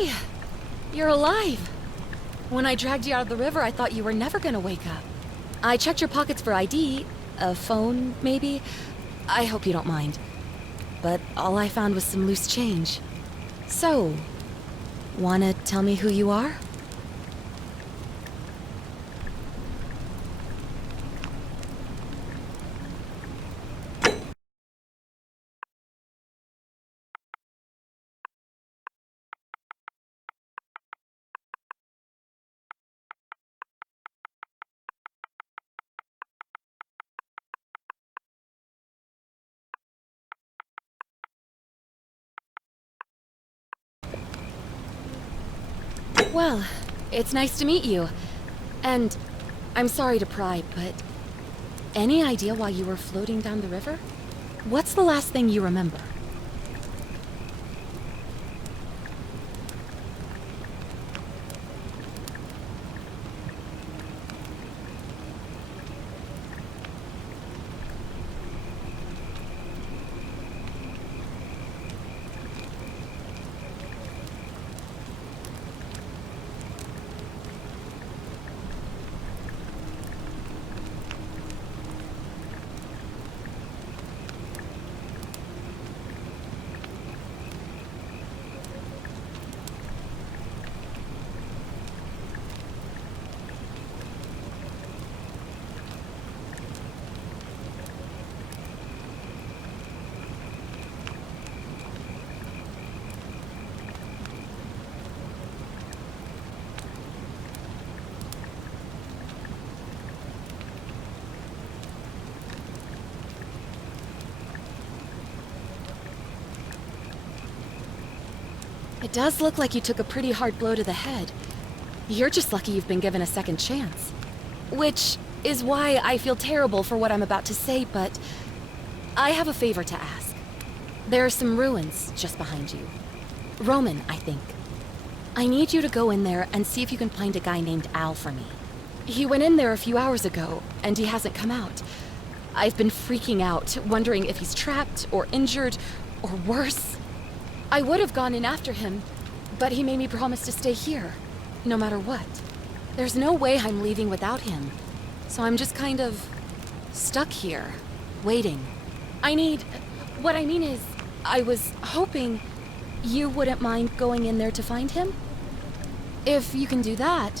Hey! You're alive! When I dragged you out of the river, I thought you were never gonna wake up. I checked your pockets for ID, a phone, maybe. I hope you don't mind. But all I found was some loose change. So, wanna tell me who you are? Well, it's nice to meet you. And I'm sorry to pry, but any idea why you were floating down the river? What's the last thing you remember? It does look like you took a pretty hard blow to the head. You're just lucky you've been given a second chance. Which is why I feel terrible for what I'm about to say, but I have a favor to ask. There are some ruins just behind you. Roman, I think. I need you to go in there and see if you can find a guy named Al for me. He went in there a few hours ago, and he hasn't come out. I've been freaking out, wondering if he's trapped or injured, or worse. I would have gone in after him, but he made me promise to stay here, no matter what. There's no way I'm leaving without him, so I'm just kind of stuck here, waiting. What I mean is, I was hoping you wouldn't mind going in there to find him? If you can do that,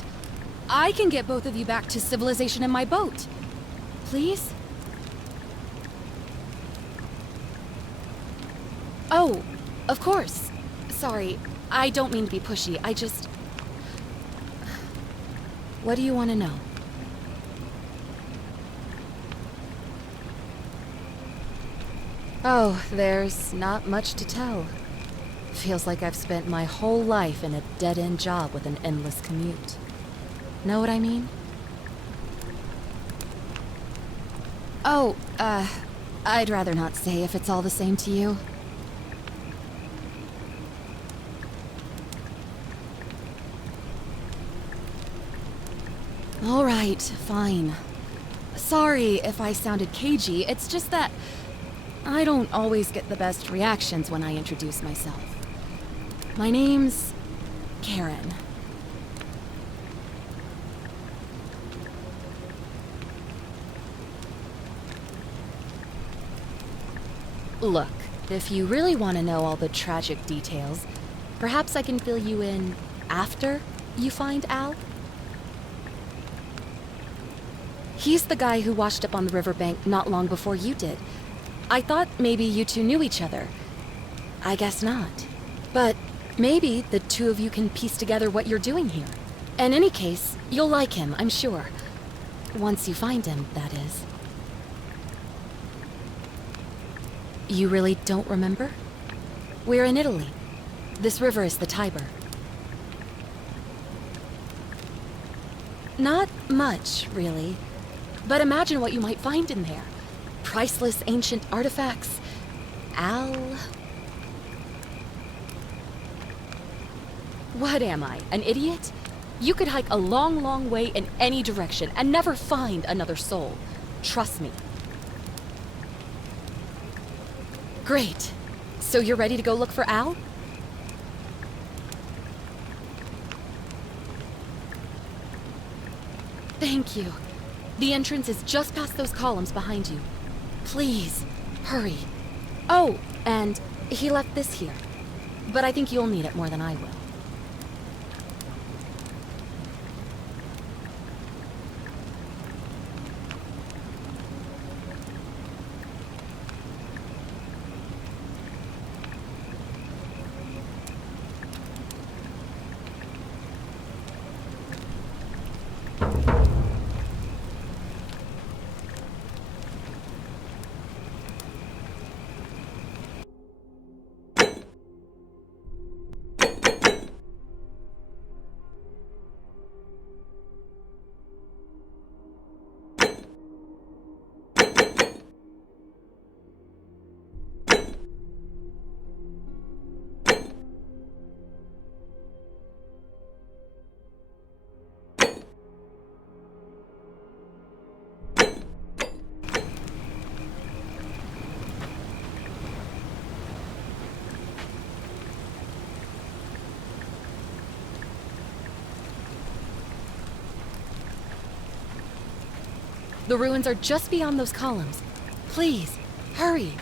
I can get both of you back to civilization in my boat. Please? Oh, of course. Sorry, I don't mean to be pushy. What do you want to know? Oh, there's not much to tell. Feels like I've spent my whole life in a dead-end job with an endless commute. Know what I mean? Oh, I'd rather not say if it's all the same to you. All right, fine. Sorry if I sounded cagey, it's just that I don't always get the best reactions when I introduce myself. My name's Karen. Look, if you really want to know all the tragic details, perhaps I can fill you in after you find Al? He's the guy who washed up on the riverbank not long before you did. I thought maybe you two knew each other. I guess not. But maybe the two of you can piece together what you're doing here. In any case, you'll like him, I'm sure. Once you find him, that is. You really don't remember? We're in Italy. This river is the Tiber. Not much, really. But imagine what you might find in there. Priceless ancient artifacts. Al... What am I, an idiot? You could hike a long, long way in any direction and never find another soul. Trust me. Great. So you're ready to go look for Al? Thank you. The entrance is just past those columns behind you. Please, hurry. Oh, and he left this here. But I think you'll need it more than I will. The ruins are just beyond those columns. Please, hurry.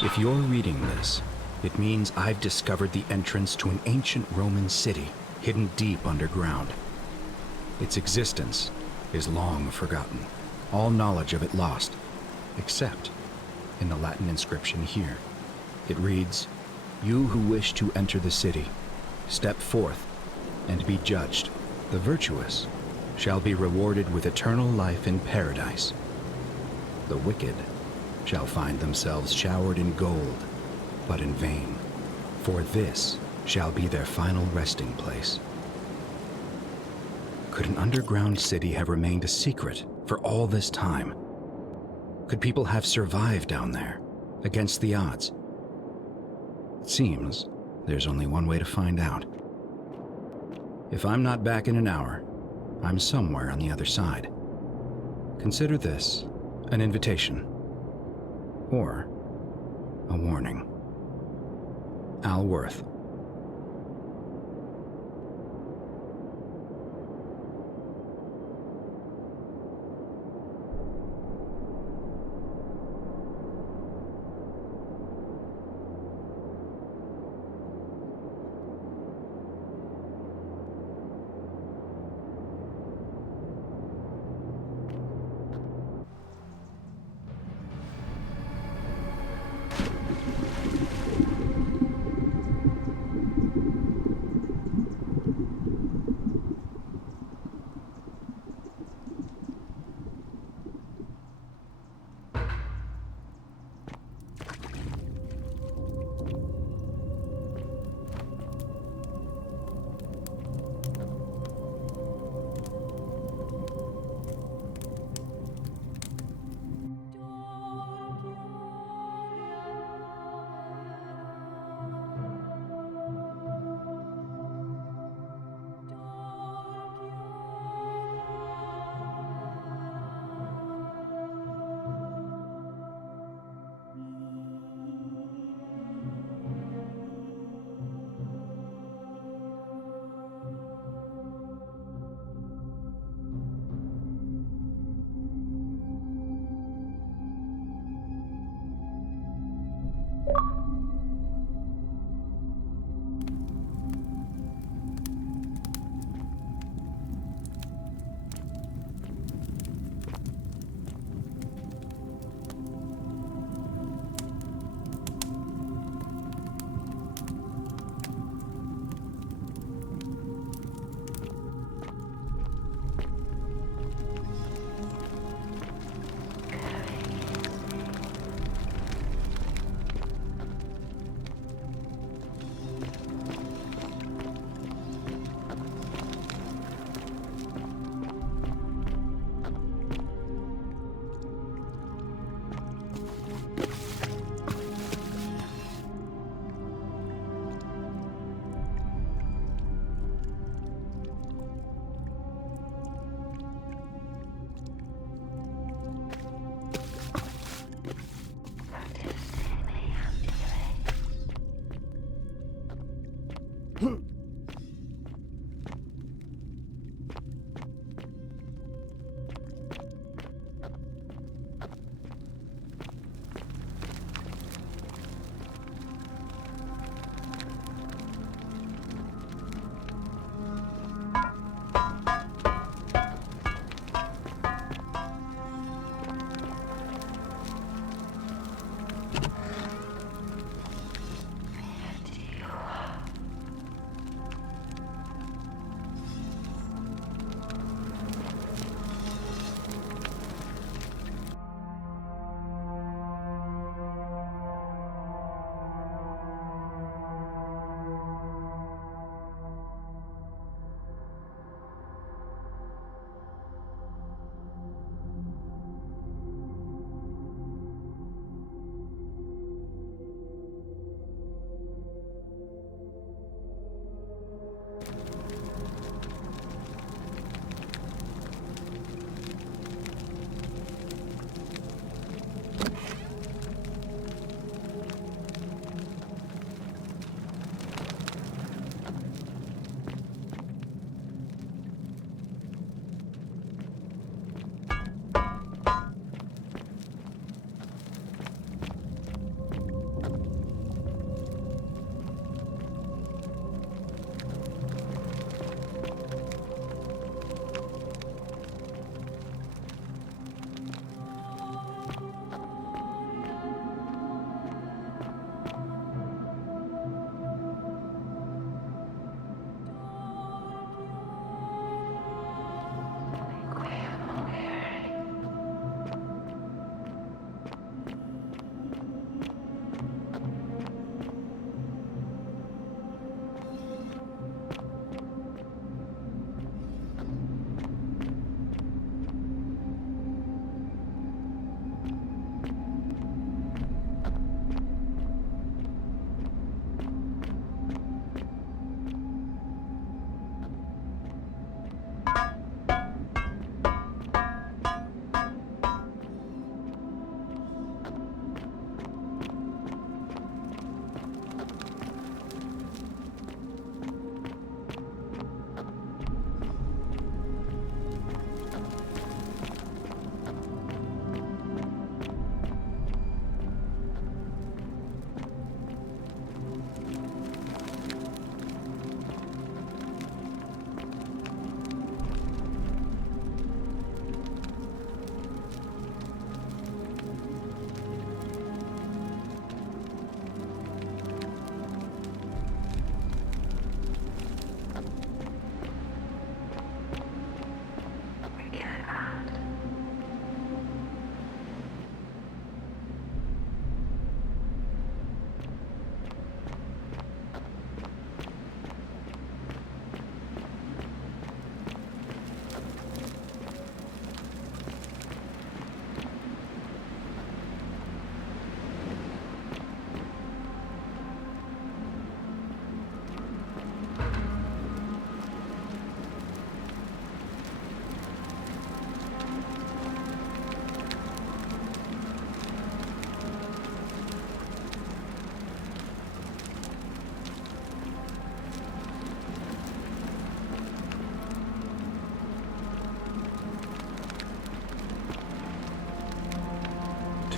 If you're reading this, it means I've discovered the entrance to an ancient Roman city hidden deep underground. Its existence is long forgotten, all knowledge of it lost, except in the Latin inscription here. It reads, "You who wish to enter the city, step forth and be judged. The virtuous shall be rewarded with eternal life in paradise. The wicked shall find themselves showered in gold, but in vain, for this shall be their final resting place." Could an underground city have remained a secret for all this time? Could people have survived down there, against the odds? It seems there's only one way to find out. If I'm not back in an hour, I'm somewhere on the other side. Consider this an invitation, or a warning. Al Worth.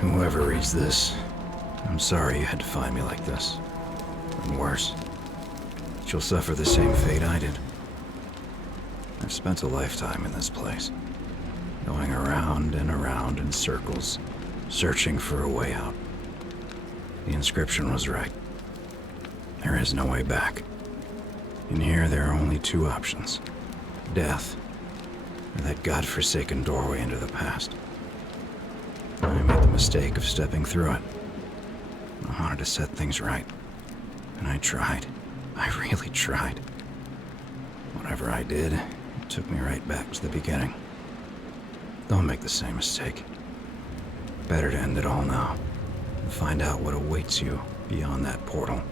Whoever reads this, I'm sorry you had to find me like this. And worse, you'll suffer the same fate I did. I've spent a lifetime in this place, going around and around in circles, searching for a way out. The inscription was right. There is no way back. In here, there are only two options: death, or that godforsaken doorway into the past. I made the mistake of stepping through it. I wanted to set things right, and I tried. I really tried. Whatever I did, it took me right back to the beginning. Don't make the same mistake. Better to end it all now, and find out what awaits you beyond that portal.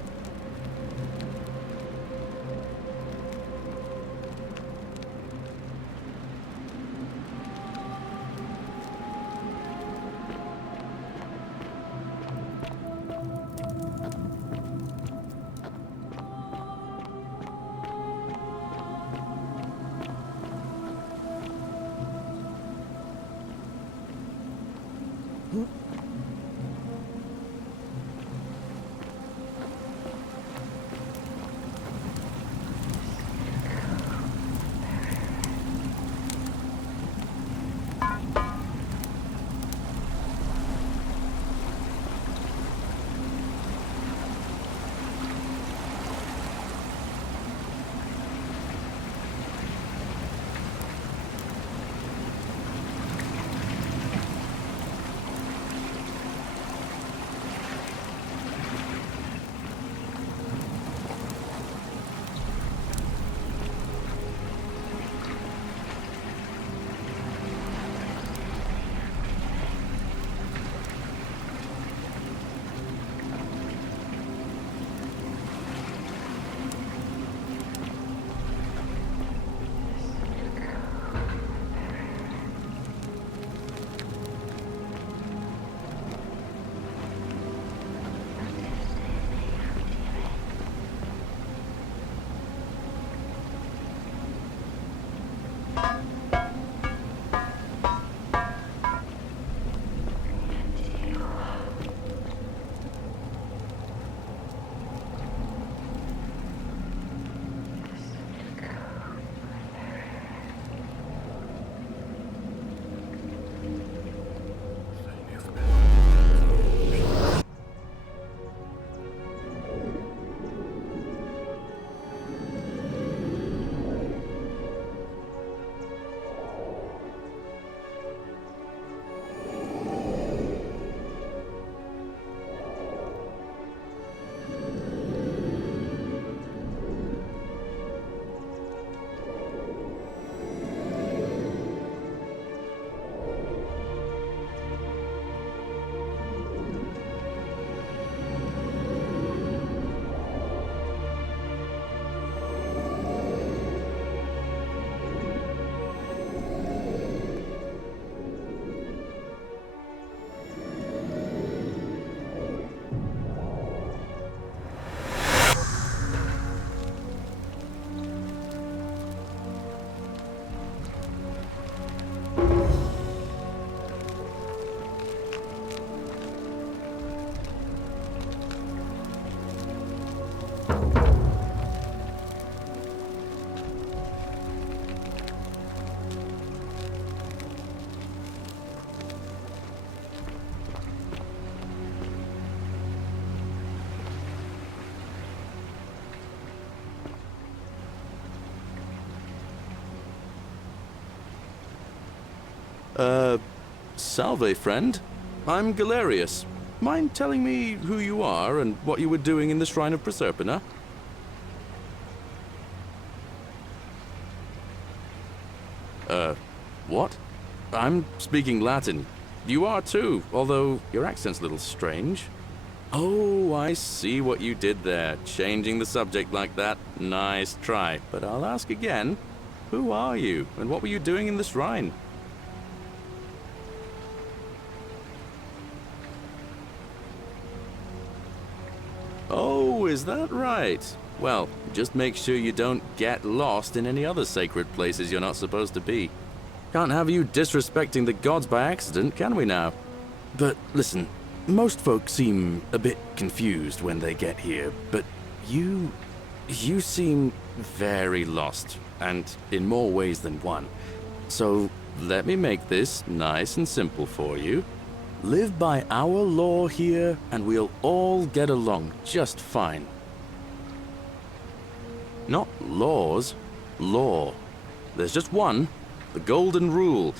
Salve, friend. I'm Galerius. Mind telling me who you are and what you were doing in the Shrine of Proserpina? What? I'm speaking Latin. You are too, although your accent's a little strange. Oh, I see what you did there, changing the subject like that. Nice try. But I'll ask again, who are you, and what were you doing in the shrine? Oh, is that right? Well, just make sure you don't get lost in any other sacred places you're not supposed to be. Can't have you disrespecting the gods by accident, can we now? But listen, most folks seem a bit confused when they get here, but you seem very lost, and in more ways than one. So let me make this nice and simple for you. Live by our law here, and we'll all get along just fine. Not laws, law. There's just one, the golden rule,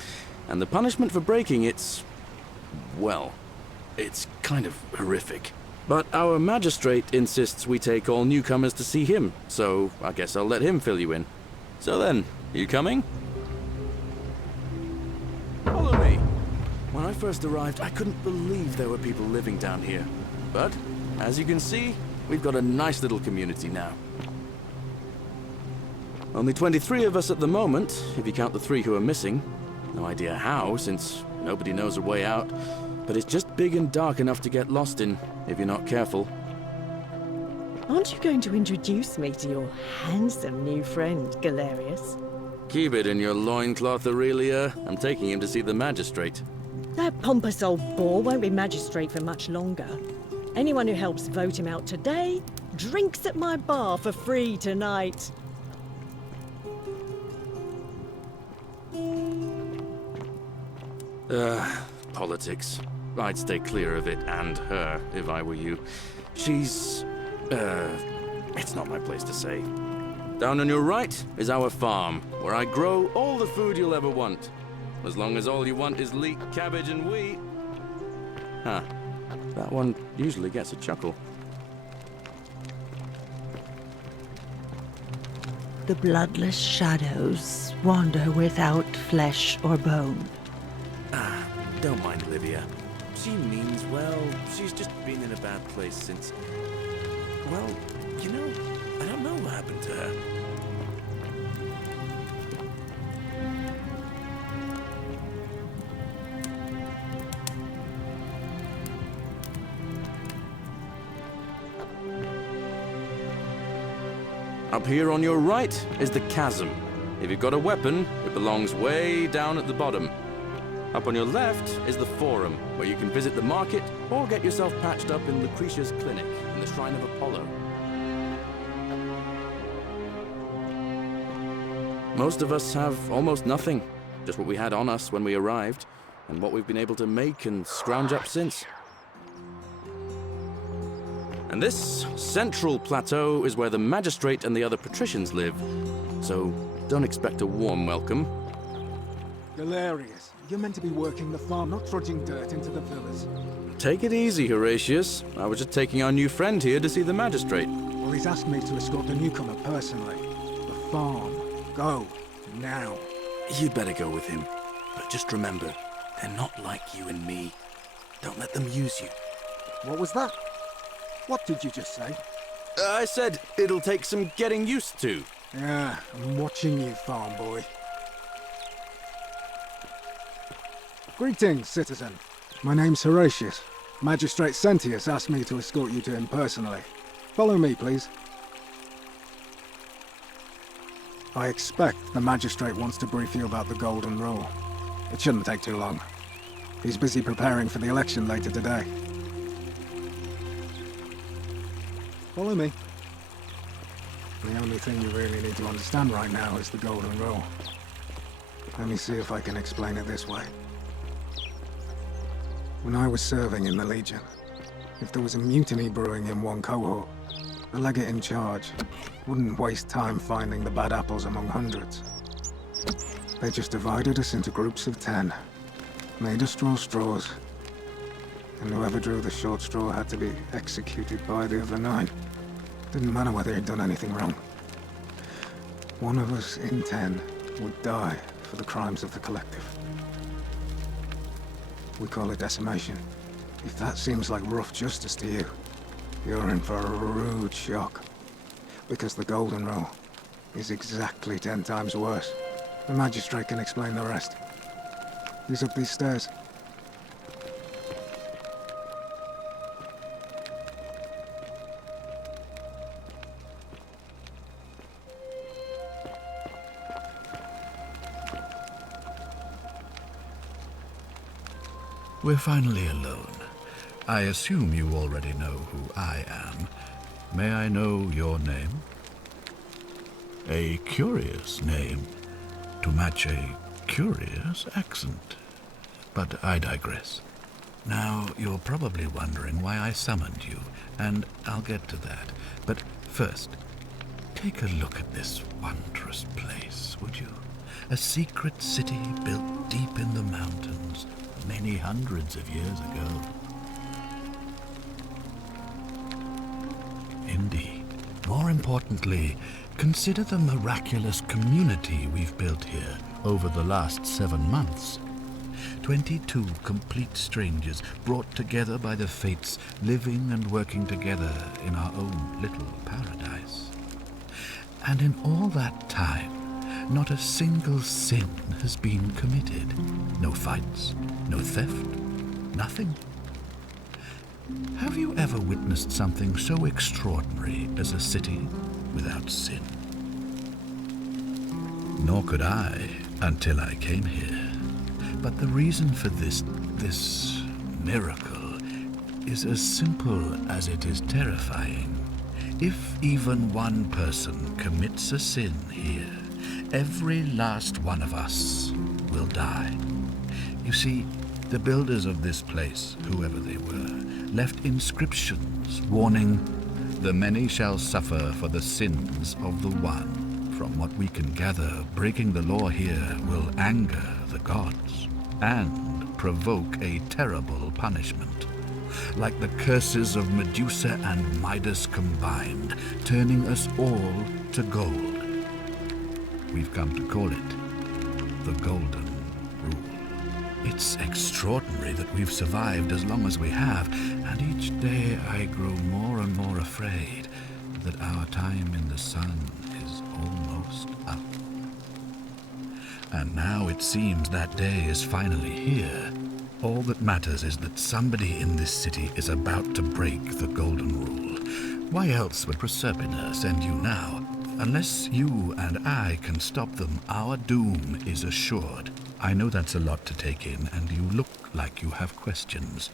and the punishment for breaking it's, well, it's kind of horrific. But our magistrate insists we take all newcomers to see him, so I guess I'll let him fill you in. So then, you coming? Follow me. When I first arrived, I couldn't believe there were people living down here. But, as you can see, we've got a nice little community now. Only 23 of us at the moment, if you count the 3 who are missing. No idea how, since nobody knows a way out. But it's just big and dark enough to get lost in, if you're not careful. Aren't you going to introduce me to your handsome new friend, Galerius? Keep it in your loincloth, Aurelia. I'm taking him to see the magistrate. That pompous old bore won't be magistrate for much longer. Anyone who helps vote him out today drinks at my bar for free tonight. Politics. I'd stay clear of it and her, if I were you. She's... it's not my place to say. Down on your right is our farm, where I grow all the food you'll ever want. As long as all you want is leek, cabbage, and wheat. Huh. That one usually gets a chuckle. The bloodless shadows wander without flesh or bone. Don't mind Livia. She means well. She's just been in a bad place since... Well, you know, I don't know what happened to her. Up here on your right is the chasm. If you've got a weapon, it belongs way down at the bottom. Up on your left is the Forum, where you can visit the market or get yourself patched up in Lucretia's clinic in the Shrine of Apollo. Most of us have almost nothing, just what we had on us when we arrived, and what we've been able to make and scrounge up since. And this central plateau is where the magistrate and the other patricians live, so don't expect a warm welcome. Galerius, you're meant to be working the farm, not trudging dirt into the villas. Take it easy, Horatius. I was just taking our new friend here to see the magistrate. Well, he's asked me to escort the newcomer personally. The farm. Go. Now. You'd better go with him. But just remember, they're not like you and me. Don't let them use you. What was that? What did you just say? I said it'll take some getting used to. Yeah, I'm watching you, farm boy. Greetings, citizen. My name's Horatius. Magistrate Sentius asked me to escort you to him personally. Follow me, please. I expect the magistrate wants to brief you about the Golden Rule. It shouldn't take too long. He's busy preparing for the election later today. Follow me. The only thing you really need to understand right now is the Golden Rule. Let me see if I can explain it this way. When I was serving in the Legion, if there was a mutiny brewing in one cohort, the legate in charge wouldn't waste time finding the bad apples among hundreds. They just divided us into groups of 10, made us draw straws, and whoever drew the short straw had to be executed by the other 9. Didn't matter whether he'd done anything wrong. One of us in 10 would die for the crimes of the collective. We call it decimation. If that seems like rough justice to you, you're in for a rude shock. Because the Golden Rule is exactly 10 times worse. The magistrate can explain the rest. He's up these stairs. We're finally alone. I assume you already know who I am. May I know your name? A curious name to match a curious accent. But I digress. Now, you're probably wondering why I summoned you, and I'll get to that. But first, take a look at this wondrous place, would you? A secret city built deep in the mountains many hundreds of years ago. Indeed. More importantly, consider the miraculous community we've built here over the last 7 months. 22 complete strangers brought together by the fates, living and working together in our own little paradise. And in all that time, not a single sin has been committed. No fights, no theft, nothing. Have you ever witnessed something so extraordinary as a city without sin? Nor could I until I came here. But the reason for this miracle is as simple as it is terrifying. If even one person commits a sin here, every last one of us will die. You see, the builders of this place, whoever they were, left inscriptions warning, "The many shall suffer for the sins of the one." From what we can gather, breaking the law here will anger the gods and provoke a terrible punishment, like the curses of Medusa and Midas combined, turning us all to gold. We've come to call it the Golden Rule. It's extraordinary that we've survived as long as we have, and each day I grow more and more afraid that our time in the sun is almost up. And now it seems that day is finally here. All that matters is that somebody in this city is about to break the Golden Rule. Why else would Proserpina send you now? Unless you and I can stop them, our doom is assured. I know that's a lot to take in, and you look like you have questions.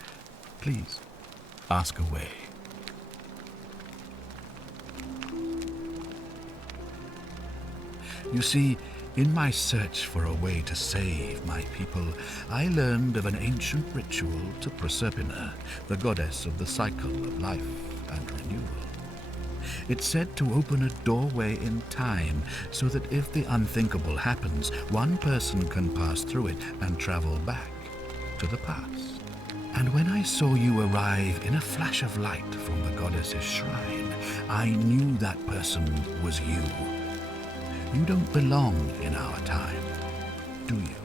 Please, ask away. You see, in my search for a way to save my people, I learned of an ancient ritual to Proserpina, the goddess of the cycle of life and renewal. It's said to open a doorway in time, so that if the unthinkable happens, one person can pass through it and travel back to the past. And when I saw you arrive in a flash of light from the goddess's shrine, I knew that person was you. You don't belong in our time, do you?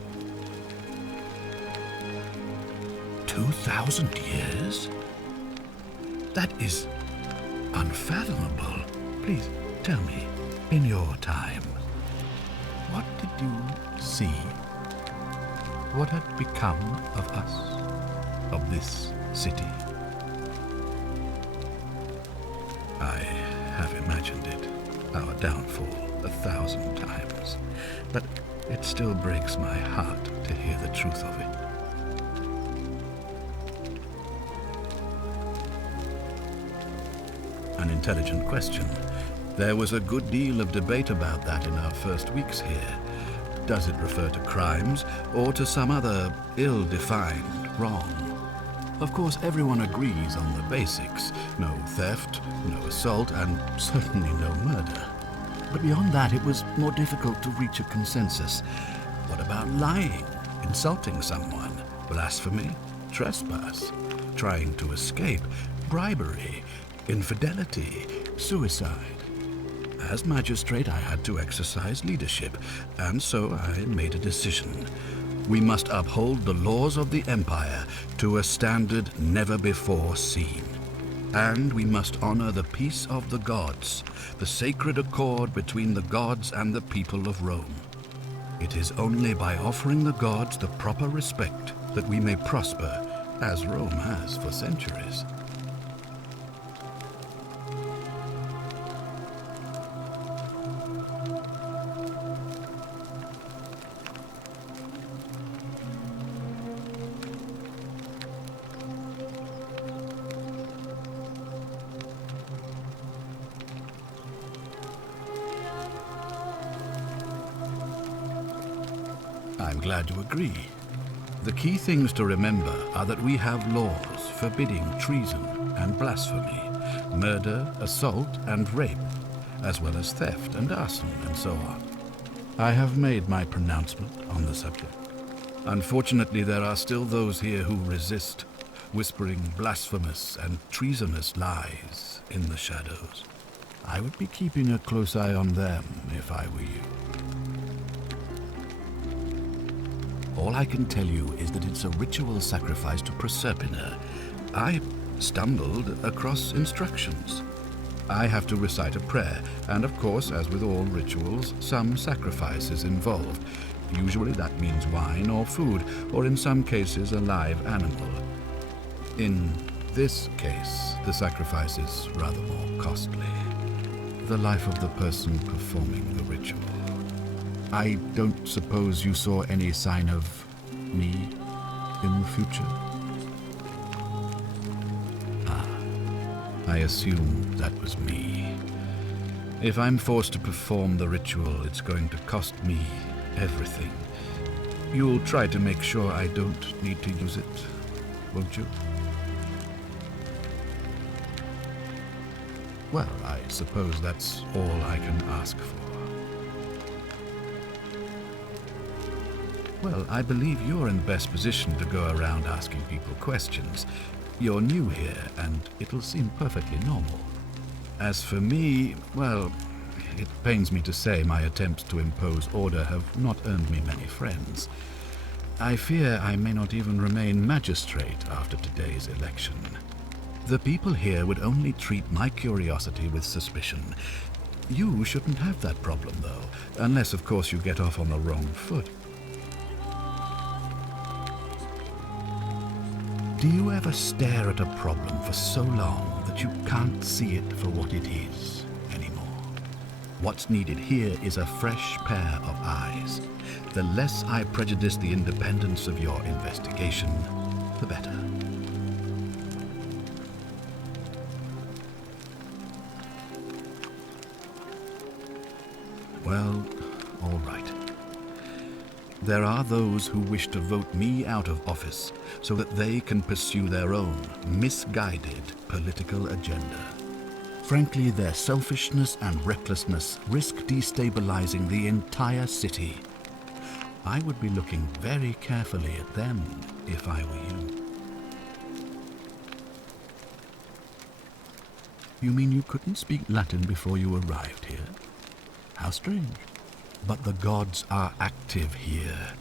2,000 years? That is unfathomable. Please tell me, in your time, what did you see? What had become of us, of this city? I have imagined it, our downfall, 1,000 times, but it still breaks my heart to hear the truth of it. An intelligent question. There was a good deal of debate about that in our first weeks here. Does it refer to crimes or to some other ill-defined wrong? Of course, everyone agrees on the basics. No theft, no assault, and certainly no murder. But beyond that, it was more difficult to reach a consensus. What about lying, insulting someone, blasphemy, trespass, trying to escape, bribery, infidelity, suicide? As magistrate, I had to exercise leadership, and so I made a decision. We must uphold the laws of the Empire to a standard never before seen. And we must honor the peace of the gods, the sacred accord between the gods and the people of Rome. It is only by offering the gods the proper respect that we may prosper, as Rome has for centuries. I'm glad you agree. The key things to remember are that we have laws forbidding treason and blasphemy, murder, assault, and rape, as well as theft and arson and so on. I have made my pronouncement on the subject. Unfortunately, there are still those here who resist, whispering blasphemous and treasonous lies in the shadows. I would be keeping a close eye on them if I were you. All I can tell you is that it's a ritual sacrifice to Proserpina. I stumbled across instructions. I have to recite a prayer, and of course, as with all rituals, some sacrifice is involved. Usually that means wine or food, or in some cases a live animal. In this case, the sacrifice is rather more costly. The life of the person performing the ritual. I don't suppose you saw any sign of me in the future? I assume that was me. If I'm forced to perform the ritual, it's going to cost me everything. You'll try to make sure I don't need to use it, won't you? Well, I suppose that's all I can ask for. Well, I believe you're in the best position to go around asking people questions. You're new here, and it'll seem perfectly normal. As for me, well, it pains me to say my attempts to impose order have not earned me many friends. I fear I may not even remain magistrate after today's election. The people here would only treat my curiosity with suspicion. You shouldn't have that problem, though, unless, of course, you get off on the wrong foot. Do you ever stare at a problem for so long that you can't see it for what it is anymore? What's needed here is a fresh pair of eyes. The less I prejudice the independence of your investigation, the better. Well, all right. There are those who wish to vote me out of office so that they can pursue their own misguided political agenda. Frankly, their selfishness and recklessness risk destabilizing the entire city. I would be looking very carefully at them if I were you. You mean you couldn't speak Latin before you arrived here? How strange. But the gods are active here,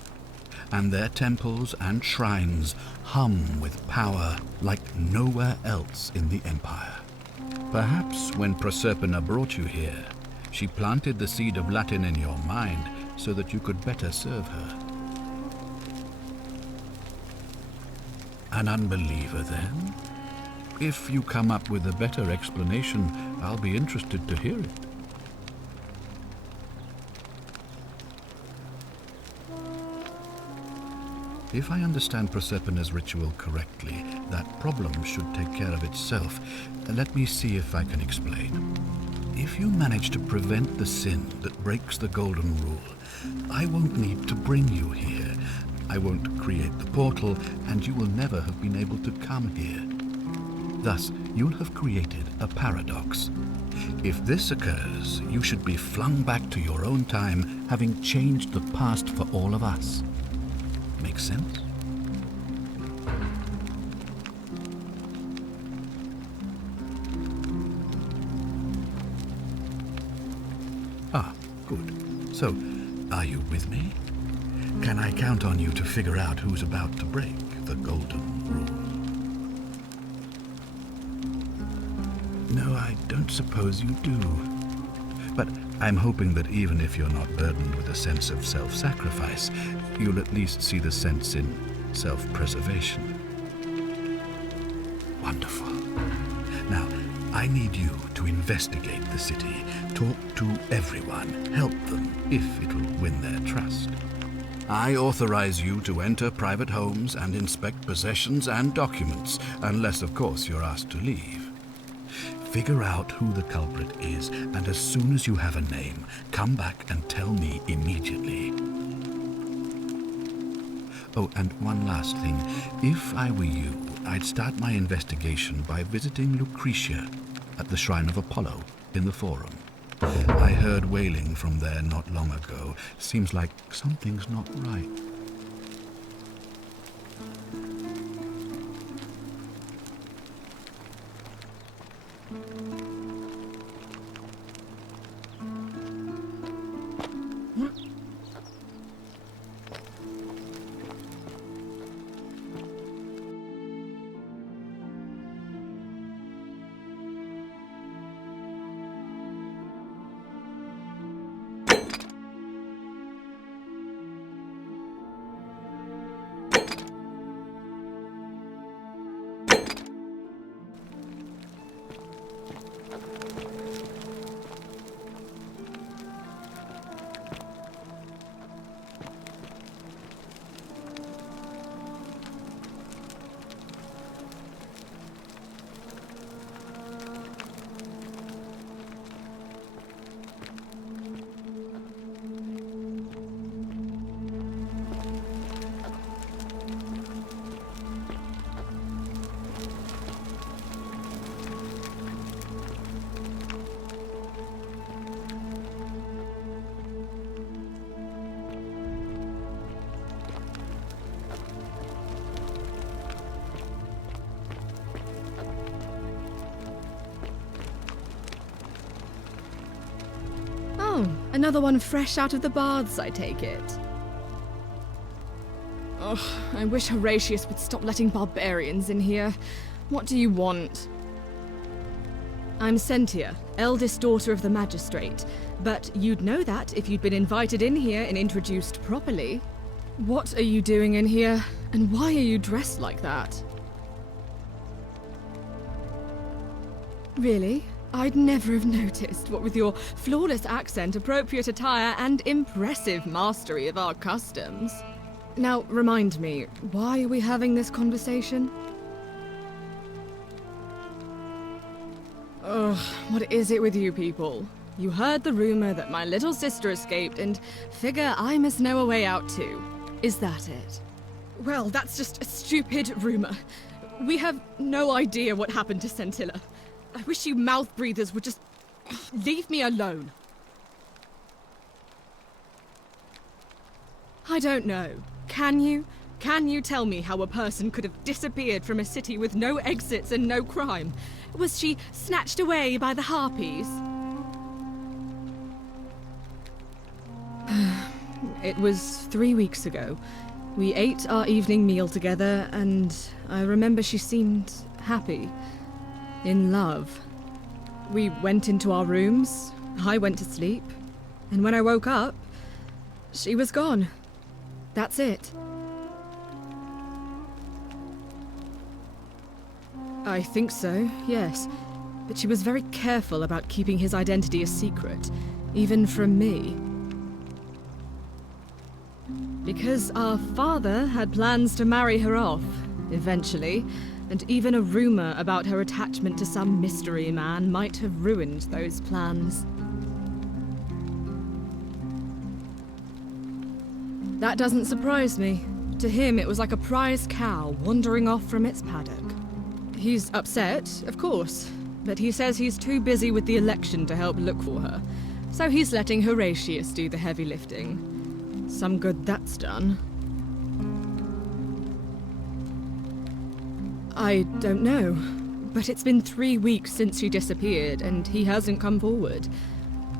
and their temples and shrines hum with power like nowhere else in the Empire. Perhaps when Proserpina brought you here, she planted the seed of Latin in your mind so that you could better serve her. An unbeliever, then? If you come up with a better explanation, I'll be interested to hear it. If I understand Proserpina's ritual correctly, that problem should take care of itself. Let me see if I can explain. If you manage to prevent the sin that breaks the Golden Rule, I won't need to bring you here. I won't create the portal, and you will never have been able to come here. Thus, you'll have created a paradox. If this occurs, you should be flung back to your own time, having changed the past for all of us. Makes sense? Ah, good. So, are you with me? Can I count on you to figure out who's about to break the Golden Rule? No, I don't suppose you do. But I'm hoping that even if you're not burdened with a sense of self-sacrifice, you'll at least see the sense in self-preservation. Wonderful. Now, I need you to investigate the city, talk to everyone, help them if it'll win their trust. I authorize you to enter private homes and inspect possessions and documents, unless, of course, you're asked to leave. Figure out who the culprit is, and as soon as you have a name, come back and tell me immediately. Oh, and one last thing. If I were you, I'd start my investigation by visiting Lucretia at the Shrine of Apollo in the Forum. I heard wailing from there not long ago. Seems like something's not right. Another one fresh out of the baths, I take it. Ugh, I wish Horatius would stop letting barbarians in here. What do you want? I'm Sentia, eldest daughter of the magistrate, but you'd know that if you'd been invited in here and introduced properly. What are you doing in here, and why are you dressed like that? Really? I'd never have noticed, what with your flawless accent, appropriate attire, and impressive mastery of our customs. Now, remind me, why are we having this conversation? Ugh, what is it with you people? You heard the rumor that my little sister escaped and figure I must know a way out too. Is that it? Well, that's just a stupid rumor. We have no idea what happened to Scintilla. I wish you mouth breathers would just leave me alone. I don't know. Can you? Can you tell me how a person could have disappeared from a city with no exits and no crime? Was she snatched away by the harpies? It was 3 weeks ago. We ate our evening meal together, and I remember she seemed happy. In love. We went into our rooms, I went to sleep, and when I woke up, she was gone. That's it. I think so, yes. But she was very careful about keeping his identity a secret, even from me. Because our father had plans to marry her off, eventually, and even a rumor about her attachment to some mystery man might have ruined those plans. That doesn't surprise me. To him, it was like a prize cow wandering off from its paddock. He's upset, of course, but he says he's too busy with the election to help look for her, so he's letting Horatius do the heavy lifting. Some good that's done. I don't know, but it's been 3 weeks since she disappeared, and he hasn't come forward.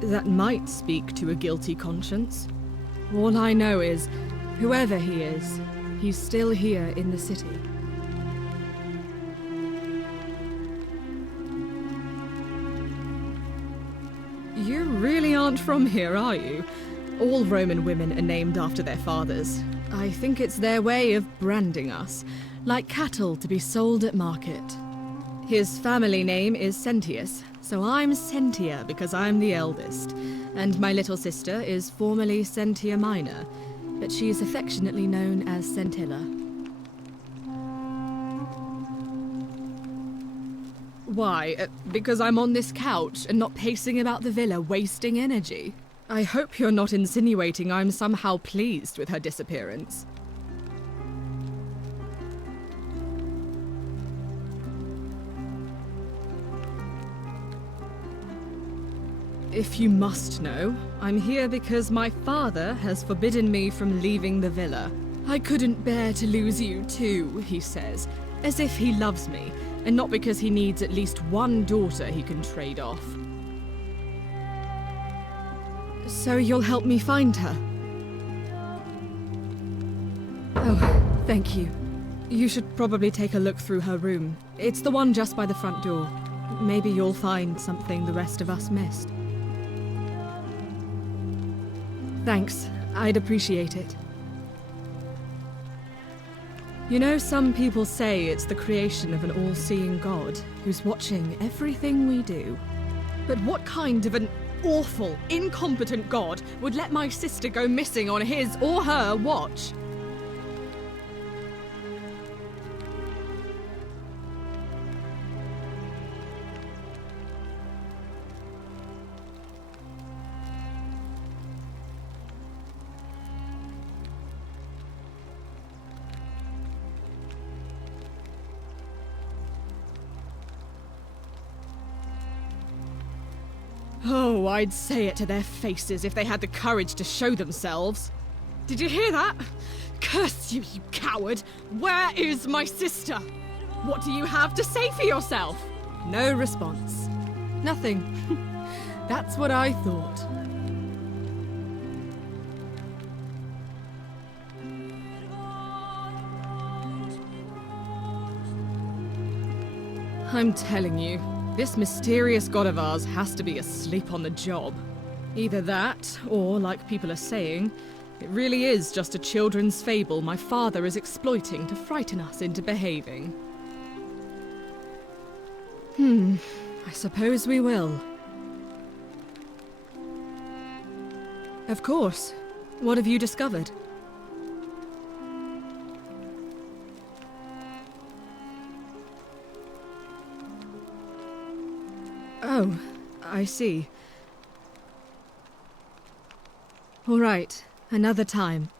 That might speak to a guilty conscience. All I know is, whoever he is, he's still here in the city. You really aren't from here, are you? All Roman women are named after their fathers. I think it's their way of branding us. Like cattle to be sold at market. His family name is Sentius, so I'm Sentia because I'm the eldest, and my little sister is formerly Sentia Minor, but she is affectionately known as Scintilla. Why? Because I'm on this couch and not pacing about the villa wasting energy? I hope you're not insinuating I'm somehow pleased with her disappearance. if you must know, I'm here because my father has forbidden me from leaving the villa. I couldn't bear to lose you too, he says, as if he loves me, and not because he needs at least one daughter he can trade off. So you'll help me find her? Oh, thank you. You should probably take a look through her room. It's the one just by the front door. Maybe you'll find something the rest of us missed. Thanks. I'd appreciate it. You know, some people say it's the creation of an all-seeing God who's watching everything we do. But what kind of an awful, incompetent God would let my sister go missing on his or her watch? Oh, I'd say it to their faces if they had the courage to show themselves. Did you hear that? Curse you, you coward! Where is my sister? What do you have to say for yourself? No response. Nothing. That's what I thought. I'm telling you, this mysterious god of ours has to be asleep on the job. Either that, or, like people are saying, it really is just a children's fable my father is exploiting to frighten us into behaving. I suppose we will. Of course. What have you discovered? Oh, I see. All right, another time.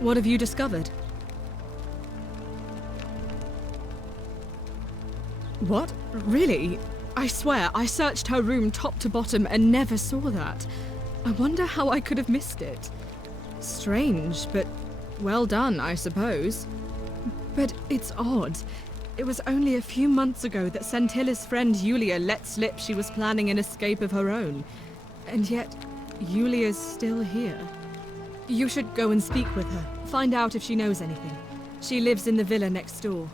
What have you discovered? What? Really? I swear, I searched her room top to bottom and never saw that. I wonder how I could have missed it. Strange, but well done, I suppose. But it's odd. It was only a few months ago that Centilla's friend Yulia let slip she was planning an escape of her own. And yet, Yulia's still here. You should go and speak with her, find out if she knows anything. She lives in the villa next door.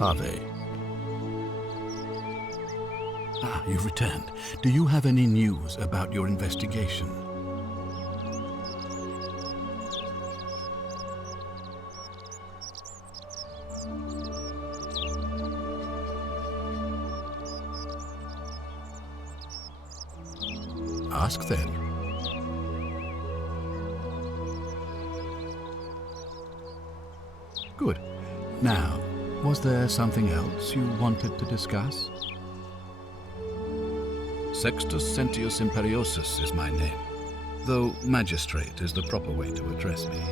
Are they? Ah, you've returned. Do you have any news about your investigation? Ask then. Good. Now, was there something else you wanted to discuss? Sextus Sentius Imperiosus is my name, though magistrate is the proper way to address me.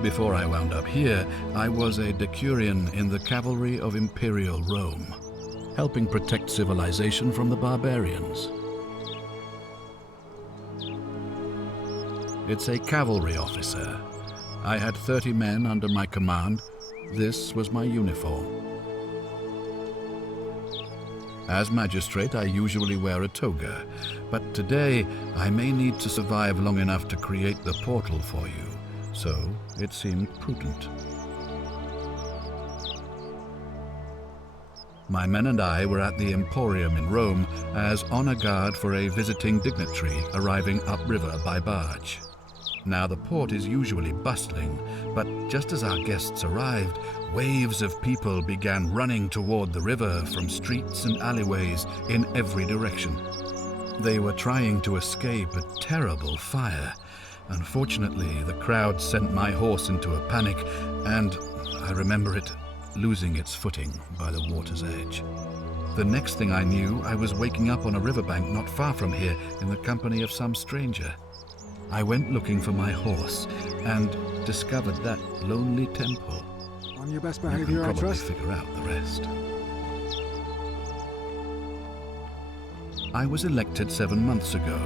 Before I wound up here, I was a decurion in the cavalry of Imperial Rome, helping protect civilization from the barbarians. It's a cavalry officer. I had 30 men under my command. This was my uniform. As magistrate, I usually wear a toga, but today I may need to survive long enough to create the portal for you, so it seemed prudent. My men and I were at the Emporium in Rome as honor guard for a visiting dignitary arriving upriver by barge. Now, the port is usually bustling, but just as our guests arrived, waves of people began running toward the river from streets and alleyways in every direction. They were trying to escape a terrible fire. Unfortunately, the crowd sent my horse into a panic, and I remember it losing its footing by the water's edge. The next thing I knew, I was waking up on a riverbank not far from here in the company of some stranger. I went looking for my horse and discovered that lonely temple. On your best You can behavior, I probably trust? figure out the rest. I was elected 7 months ago,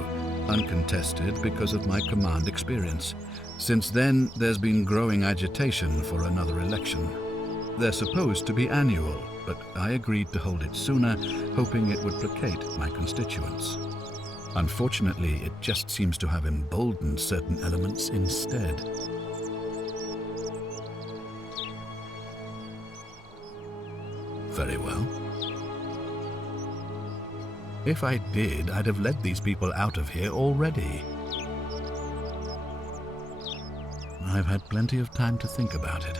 uncontested because of my command experience. Since then, there's been growing agitation for another election. They're supposed to be annual, but I agreed to hold it sooner, hoping it would placate my constituents. Unfortunately, it just seems to have emboldened certain elements instead. Very well. If I did, I'd have led these people out of here already. I've had plenty of time to think about it.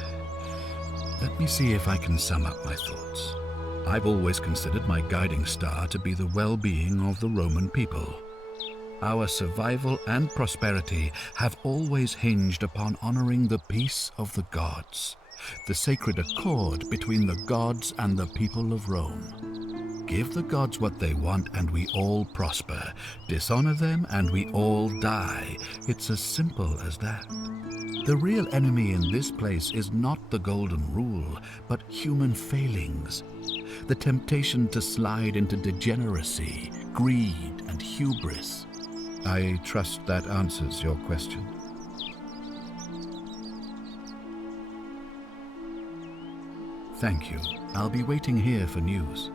Let me see if I can sum up my thoughts. I've always considered my guiding star to be the well-being of the Roman people. Our survival and prosperity have always hinged upon honoring the peace of the gods, the sacred accord between the gods and the people of Rome. Give the gods what they want and we all prosper. Dishonor them and we all die. It's as simple as that. The real enemy in this place is not the golden rule, but human failings. The temptation to slide into degeneracy, greed, and hubris. I trust that answers your question. Thank you. I'll be waiting here for news.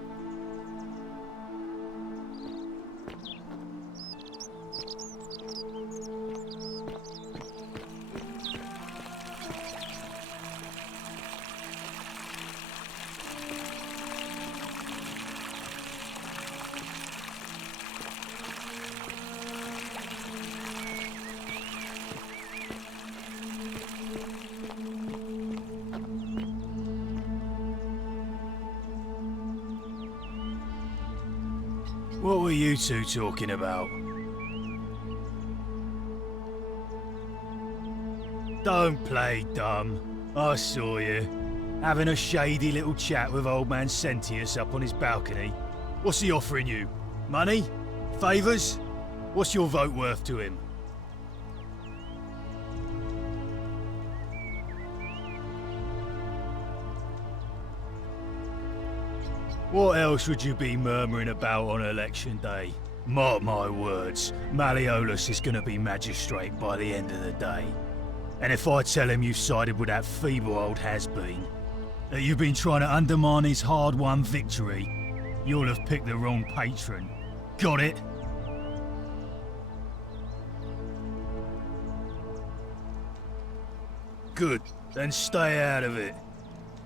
What were you two talking about? Don't play dumb. I saw you. Having a shady little chat with old man Sentius up on his balcony. What's he offering you? Money? Favours? What's your vote worth to him? What else would you be murmuring about on election day? Mark my words, Malleolus is going to be magistrate by the end of the day. And if I tell him you've sided with that feeble old has-been, that you've been trying to undermine his hard-won victory, you'll have picked the wrong patron. Got it? Good, then stay out of it.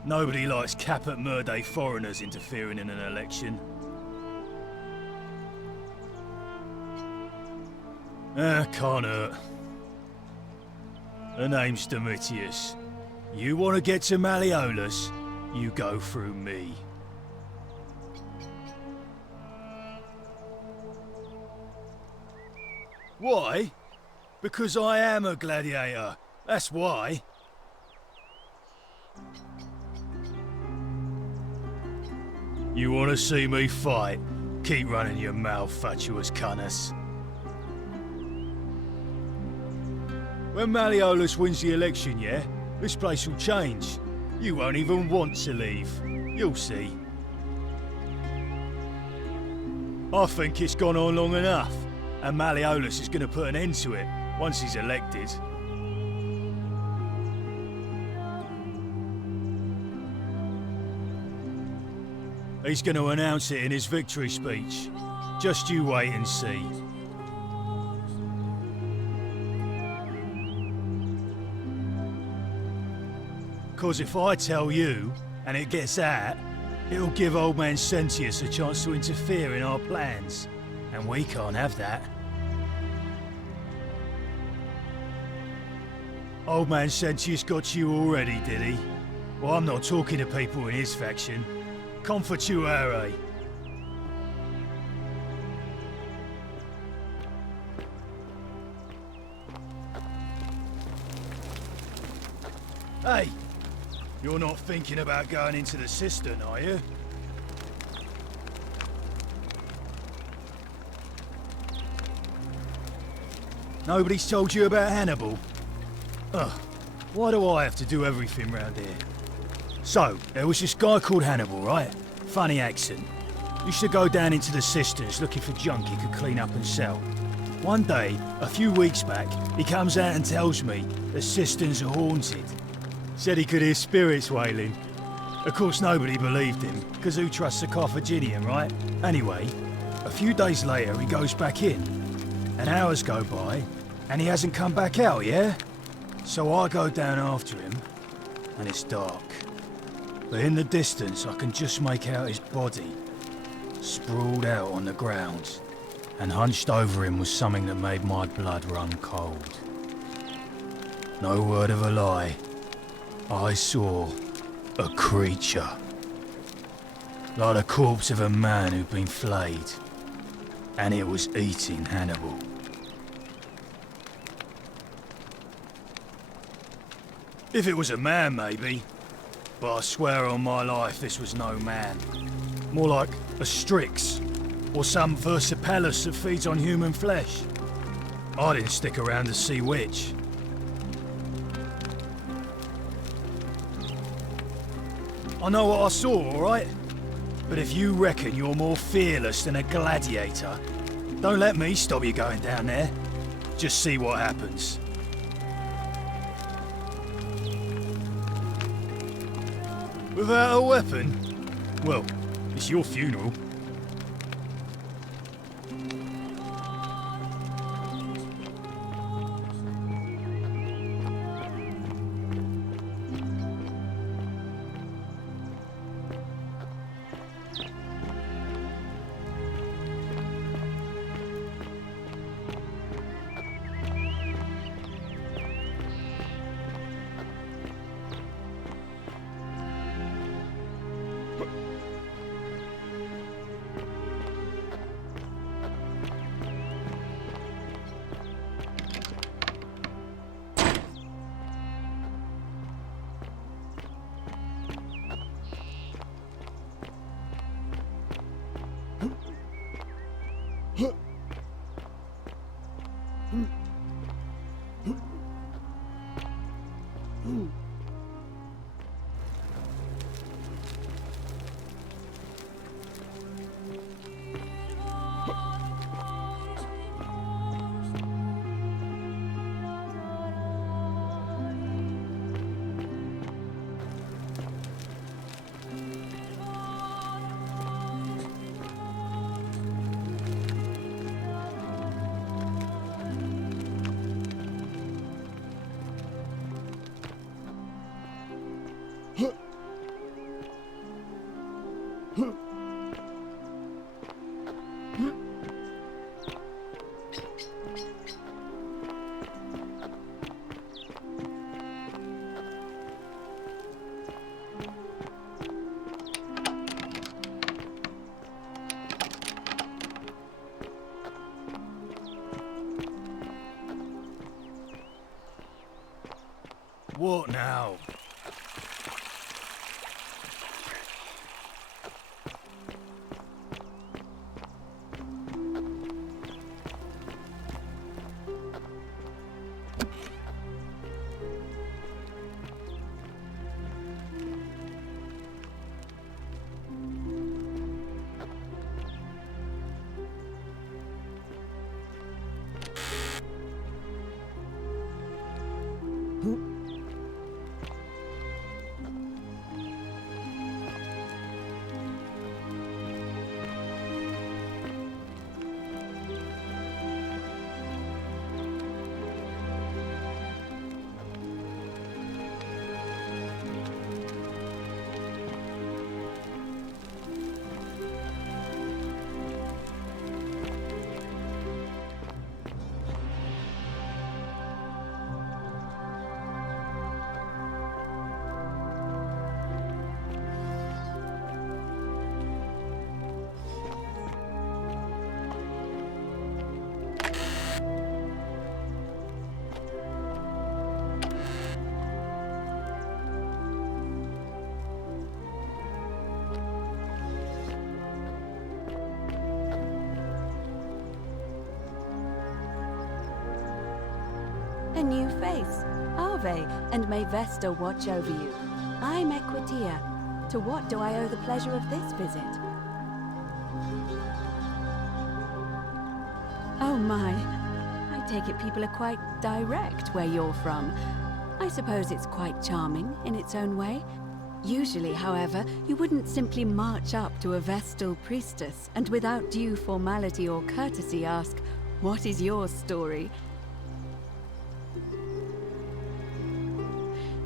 Nobody likes Caput Murday foreigners interfering in an election. Can't hurt. The name's Domitius. You want to get to Malleolus, you go through me. Why? Because I am a gladiator. That's why. You want to see me fight? Keep running your mouth, fatuous cunners. When Malleolus wins the election, yeah? This place will change. You won't even want to leave. You'll see. I think it's gone on long enough, and Malleolus is going to put an end to it once he's elected. He's going to announce it in his victory speech. Just you wait and see. Because if I tell you, and it gets out, it'll give old man Sentius a chance to interfere in our plans. And we can't have that. Old man Sentius got you already, did he? Well, I'm not talking to people in his faction. Confituare. Hey, you're not thinking about going into the cistern, are you? Nobody's told you about Hannibal? Ugh, why do I have to do everything round here? So, there was this guy called Hannibal, right? Funny accent. Used to go down into the cisterns looking for junk he could clean up and sell. One day, a few weeks back, he comes out and tells me the cisterns are haunted. Said he could hear spirits wailing. Of course, nobody believed him, because who trusts a Carthaginian, right? Anyway, a few days later, he goes back in. And hours go by, and he hasn't come back out, yeah? So I go down after him, and it's dark. But in the distance, I can just make out his body, sprawled out on the ground, and hunched over him was something that made my blood run cold. No word of a lie, I saw a creature. Like the corpse of a man who'd been flayed, and it was eating Hannibal. If it was a man, maybe. But I swear on my life this was no man. More like a Strix, or some Versipelus that feeds on human flesh. I didn't stick around to see which. I know what I saw, alright? But if you reckon you're more fearless than a gladiator, don't let me stop you going down there. Just see what happens. Without a weapon? Well, it's your funeral. What now? A new face. Ave, and may Vesta watch over you. I'm Equitia. To what do I owe the pleasure of this visit? Oh my. I take it people are quite direct where you're from. I suppose it's quite charming in its own way. Usually, however, you wouldn't simply march up to a Vestal priestess and without due formality or courtesy ask, "What is your story?"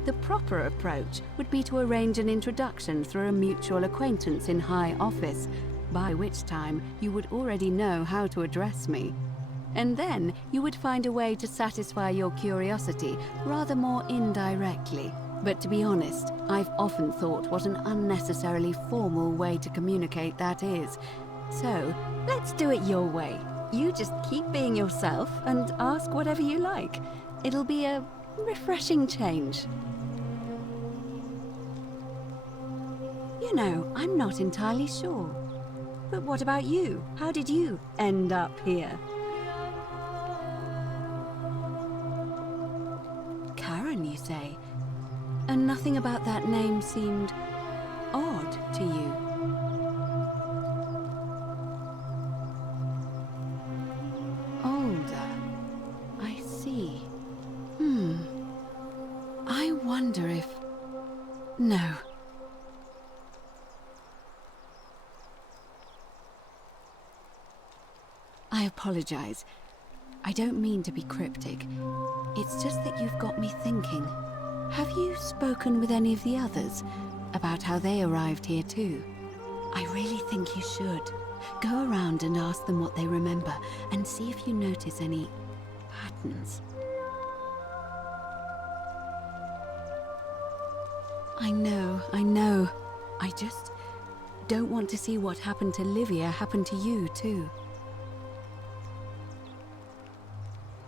The proper approach would be to arrange an introduction through a mutual acquaintance in high office, by which time you would already know how to address me. And then you would find a way to satisfy your curiosity rather more indirectly. But to be honest, I've often thought what an unnecessarily formal way to communicate that is. So, let's do it your way. You just keep being yourself and ask whatever you like. It'll be a refreshing change. You know, I'm not entirely sure. But what about you? How did you end up here? Karen, you say? And nothing about that name seemed odd to you. Older. I see. I wonder if... No. I apologize. I don't mean to be cryptic. It's just that you've got me thinking. Have you spoken with any of the others about how they arrived here too? I really think you should. Go around and ask them what they remember and see if you notice any patterns. I know. I just don't want to see what happened to Livia happen to you too.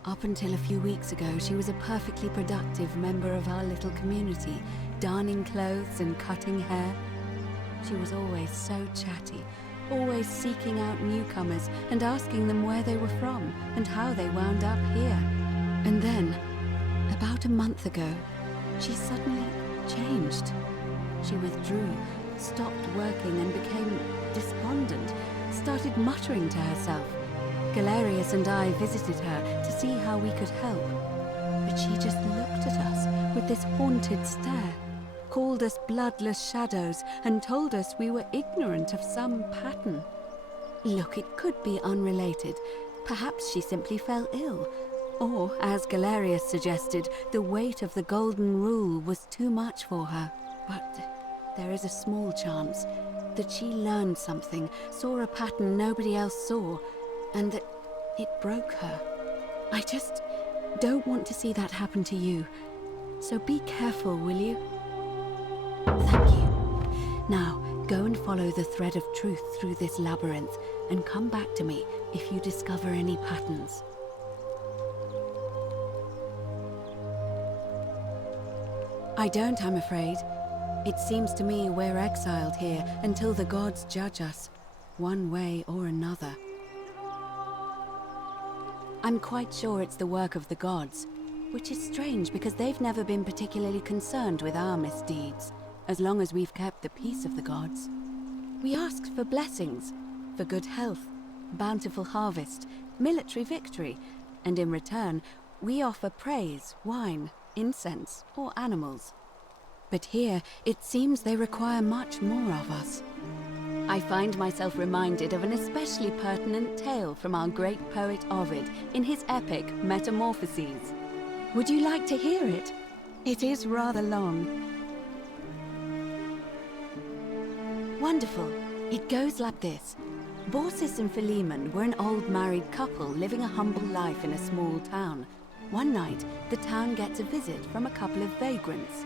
Up until a few weeks ago, she was a perfectly productive member of our little community, darning clothes and cutting hair. She was always so chatty, always seeking out newcomers and asking them where they were from and how they wound up here. And then, about a month ago, she suddenly changed. She withdrew, stopped working and became despondent, started muttering to herself. Galerius and I visited her to see how we could help, but she just looked at us with this haunted stare, called us bloodless shadows, and told us we were ignorant of some pattern. Look, it could be unrelated. Perhaps she simply fell ill, or, as Galerius suggested, the weight of the golden rule was too much for her. But there is a small chance that she learned something, saw a pattern nobody else saw, and that it broke her. I just don't want to see that happen to you. So be careful, will you? Thank you. Now, go and follow the thread of truth through this labyrinth, and come back to me if you discover any patterns. I don't, I'm afraid. It seems to me we're exiled here until the gods judge us, one way or another. I'm quite sure it's the work of the gods, which is strange because they've never been particularly concerned with our misdeeds, as long as we've kept the peace of the gods. We asked for blessings, for good health, bountiful harvest, military victory, and in return, we offer praise, wine, incense, or animals. But here, it seems they require much more of us. I find myself reminded of an especially pertinent tale from our great poet Ovid in his epic Metamorphoses. Would you like to hear it? It is rather long. Wonderful. It goes like this. Baucis and Philemon were an old married couple living a humble life in a small town. One night, the town gets a visit from a couple of vagrants.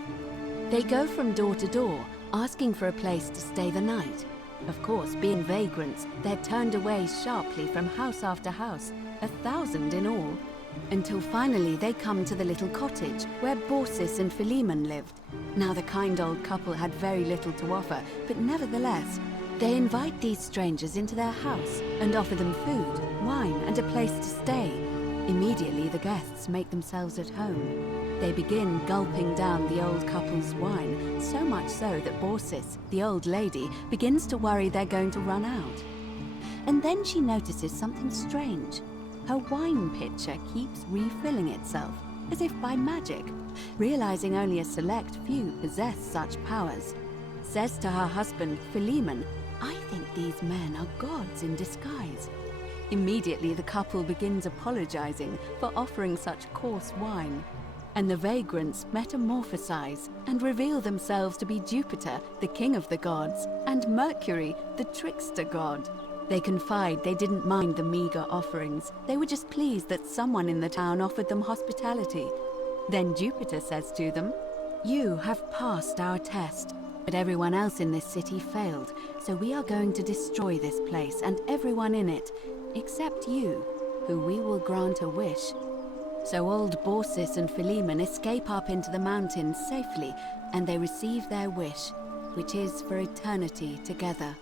They go from door to door, asking for a place to stay the night. Of course, being vagrants, they're turned away sharply from house after house, 1,000 in all, until finally they come to the little cottage where Baucis and Philemon lived. Now the kind old couple had very little to offer, but nevertheless, they invite these strangers into their house and offer them food, wine, and a place to stay. Immediately the guests make themselves at home. They begin gulping down the old couple's wine, so much so that Baucis, the old lady, begins to worry they're going to run out. And then she notices something strange. Her wine pitcher keeps refilling itself, as if by magic, realizing only a select few possess such powers. Says to her husband, Philemon, "I think these men are gods in disguise." Immediately the couple begins apologizing for offering such coarse wine. And the vagrants metamorphosize and reveal themselves to be Jupiter, the king of the gods, and Mercury, the trickster god. They confide they didn't mind the meager offerings. They were just pleased that someone in the town offered them hospitality. Then Jupiter says to them, "You have passed our test, but everyone else in this city failed, so we are going to destroy this place and everyone in it, except you, who we will grant a wish." So old Baucis and Philemon escape up into the mountains safely, and they receive their wish, which is for eternity together.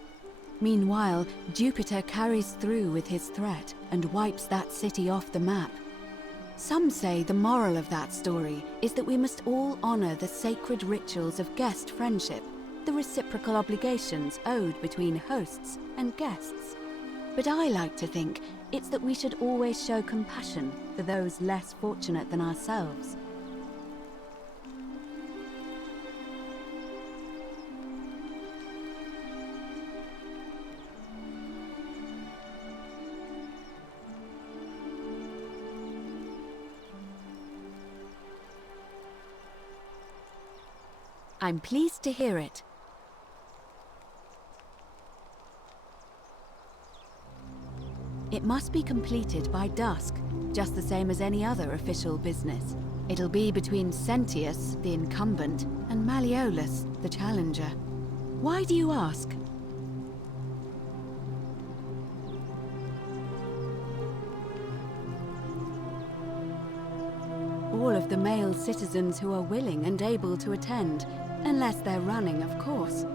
Meanwhile, Jupiter carries through with his threat and wipes that city off the map. Some say the moral of that story is that we must all honor the sacred rituals of guest friendship, the reciprocal obligations owed between hosts and guests. But I like to think it's that we should always show compassion for those less fortunate than ourselves. I'm pleased to hear it. It must be completed by dusk, just the same as any other official business. It'll be between Sentius, the incumbent, and Malleolus, the challenger. Why do you ask? All of the male citizens who are willing and able to attend, unless they're running, of course.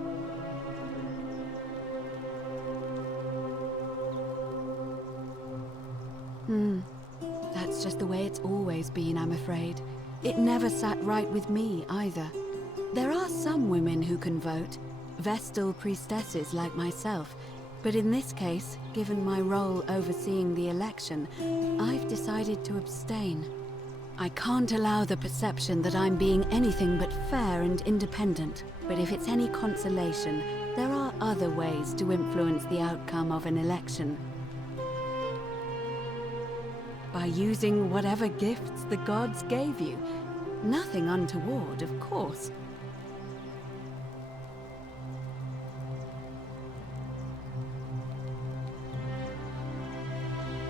That's just the way it's always been, I'm afraid. It never sat right with me, either. There are some women who can vote, Vestal priestesses like myself, but in this case, given my role overseeing the election, I've decided to abstain. I can't allow the perception that I'm being anything but fair and independent, but if it's any consolation, there are other ways to influence the outcome of an election. By using whatever gifts the gods gave you. Nothing untoward, of course.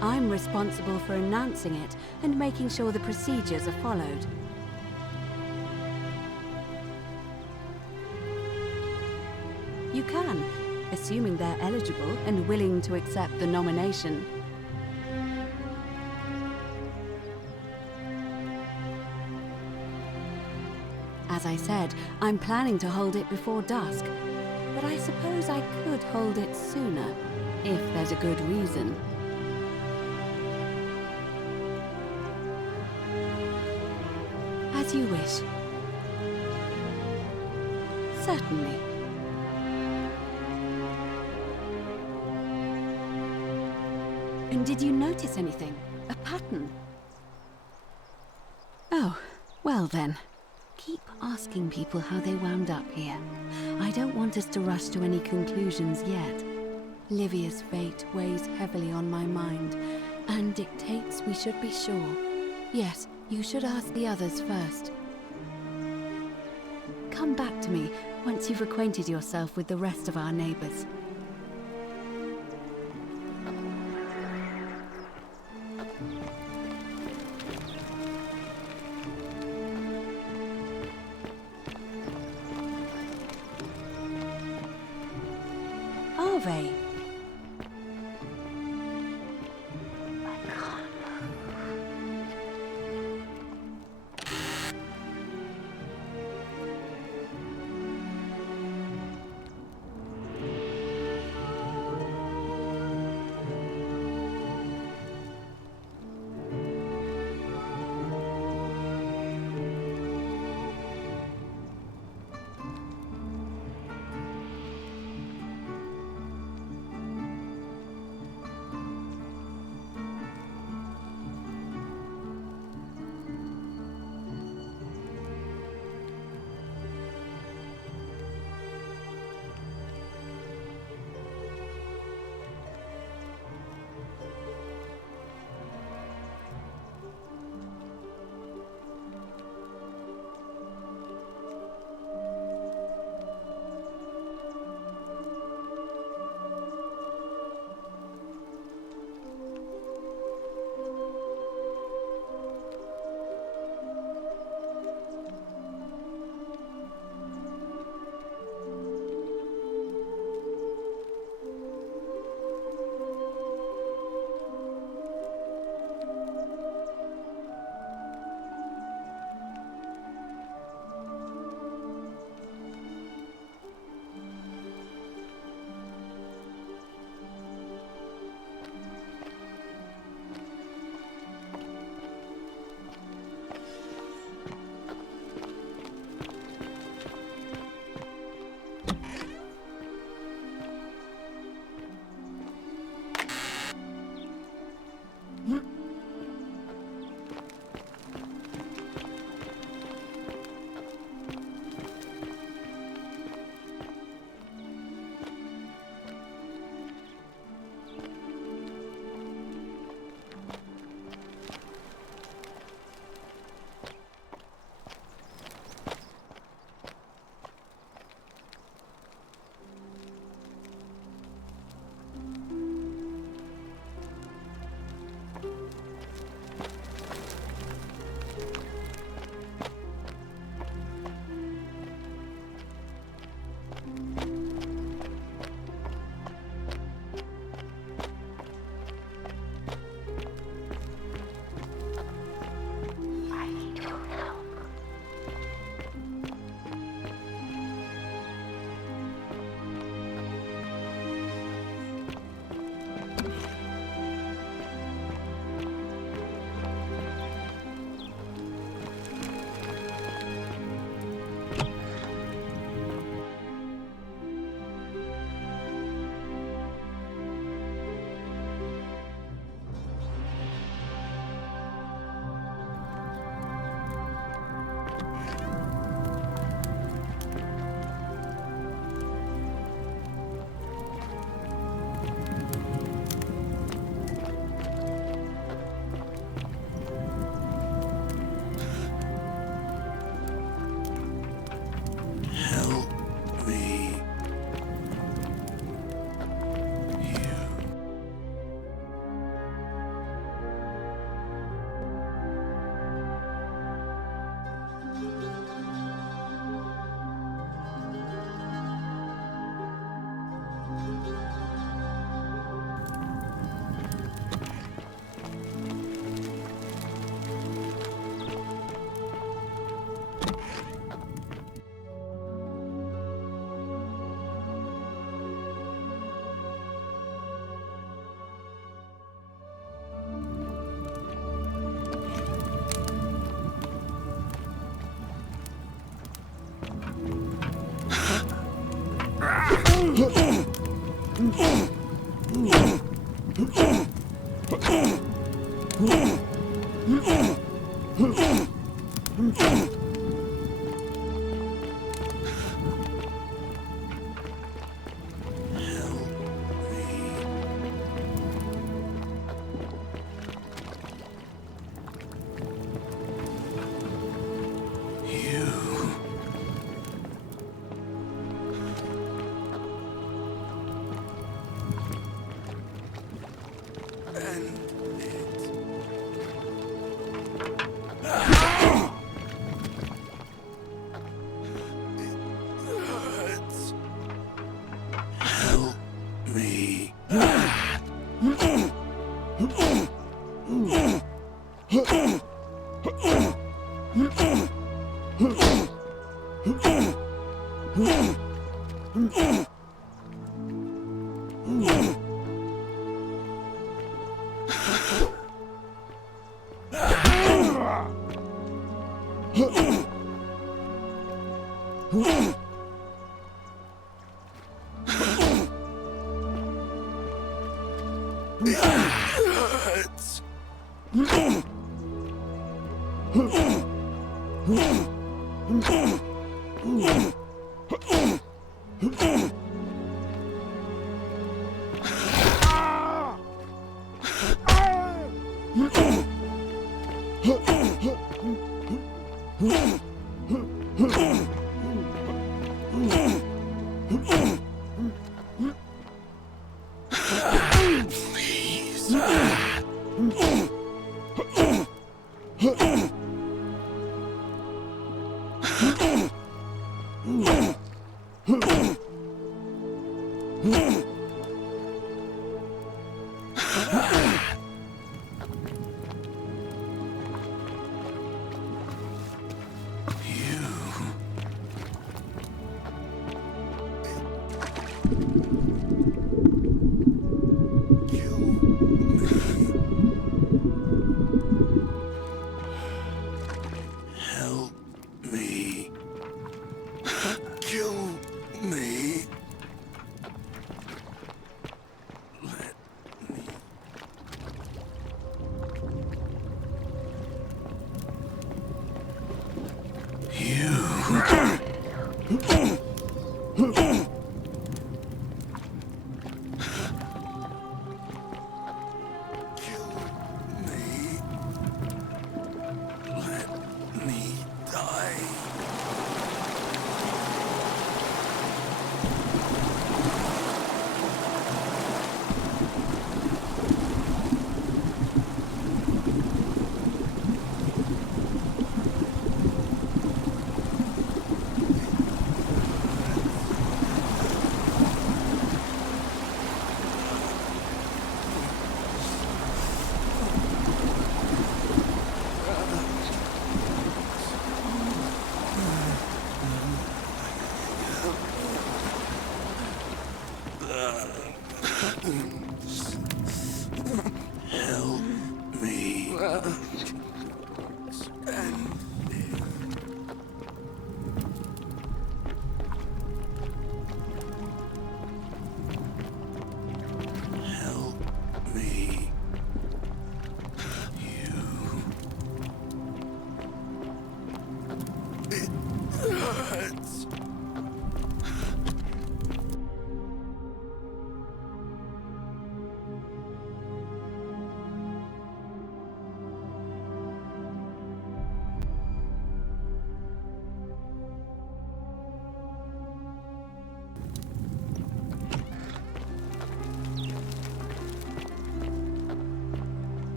I'm responsible for announcing it and making sure the procedures are followed. You can, assuming they're eligible and willing to accept the nomination. As I said, I'm planning to hold it before dusk, but I suppose I could hold it sooner, if there's a good reason. As you wish. Certainly. And did you notice anything? A pattern? Oh, well then. Keep asking people how they wound up here. I don't want us to rush to any conclusions yet. Livia's fate weighs heavily on my mind, and dictates we should be sure. Yes, you should ask the others first. Come back to me once you've acquainted yourself with the rest of our neighbors. Are they?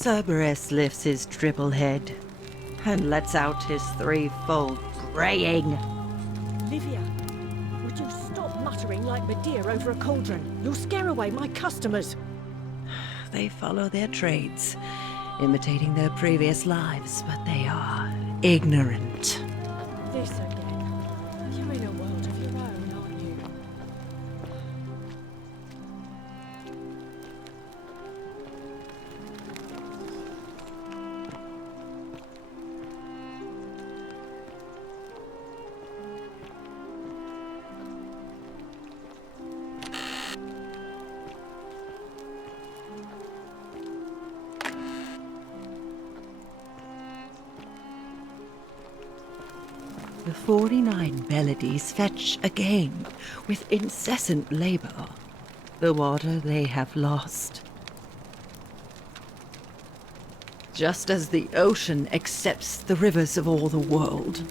Cerberus lifts his triple head and lets out his threefold braying. Livia, would you stop muttering like Medea over a cauldron? You'll scare away my customers. They follow their trades, imitating their previous lives, but they are ignorant. This again. You're in a world of your own, aren't you? The 49 melodies fetch again with incessant labor the water they have lost. Just as the ocean accepts the rivers of all the world,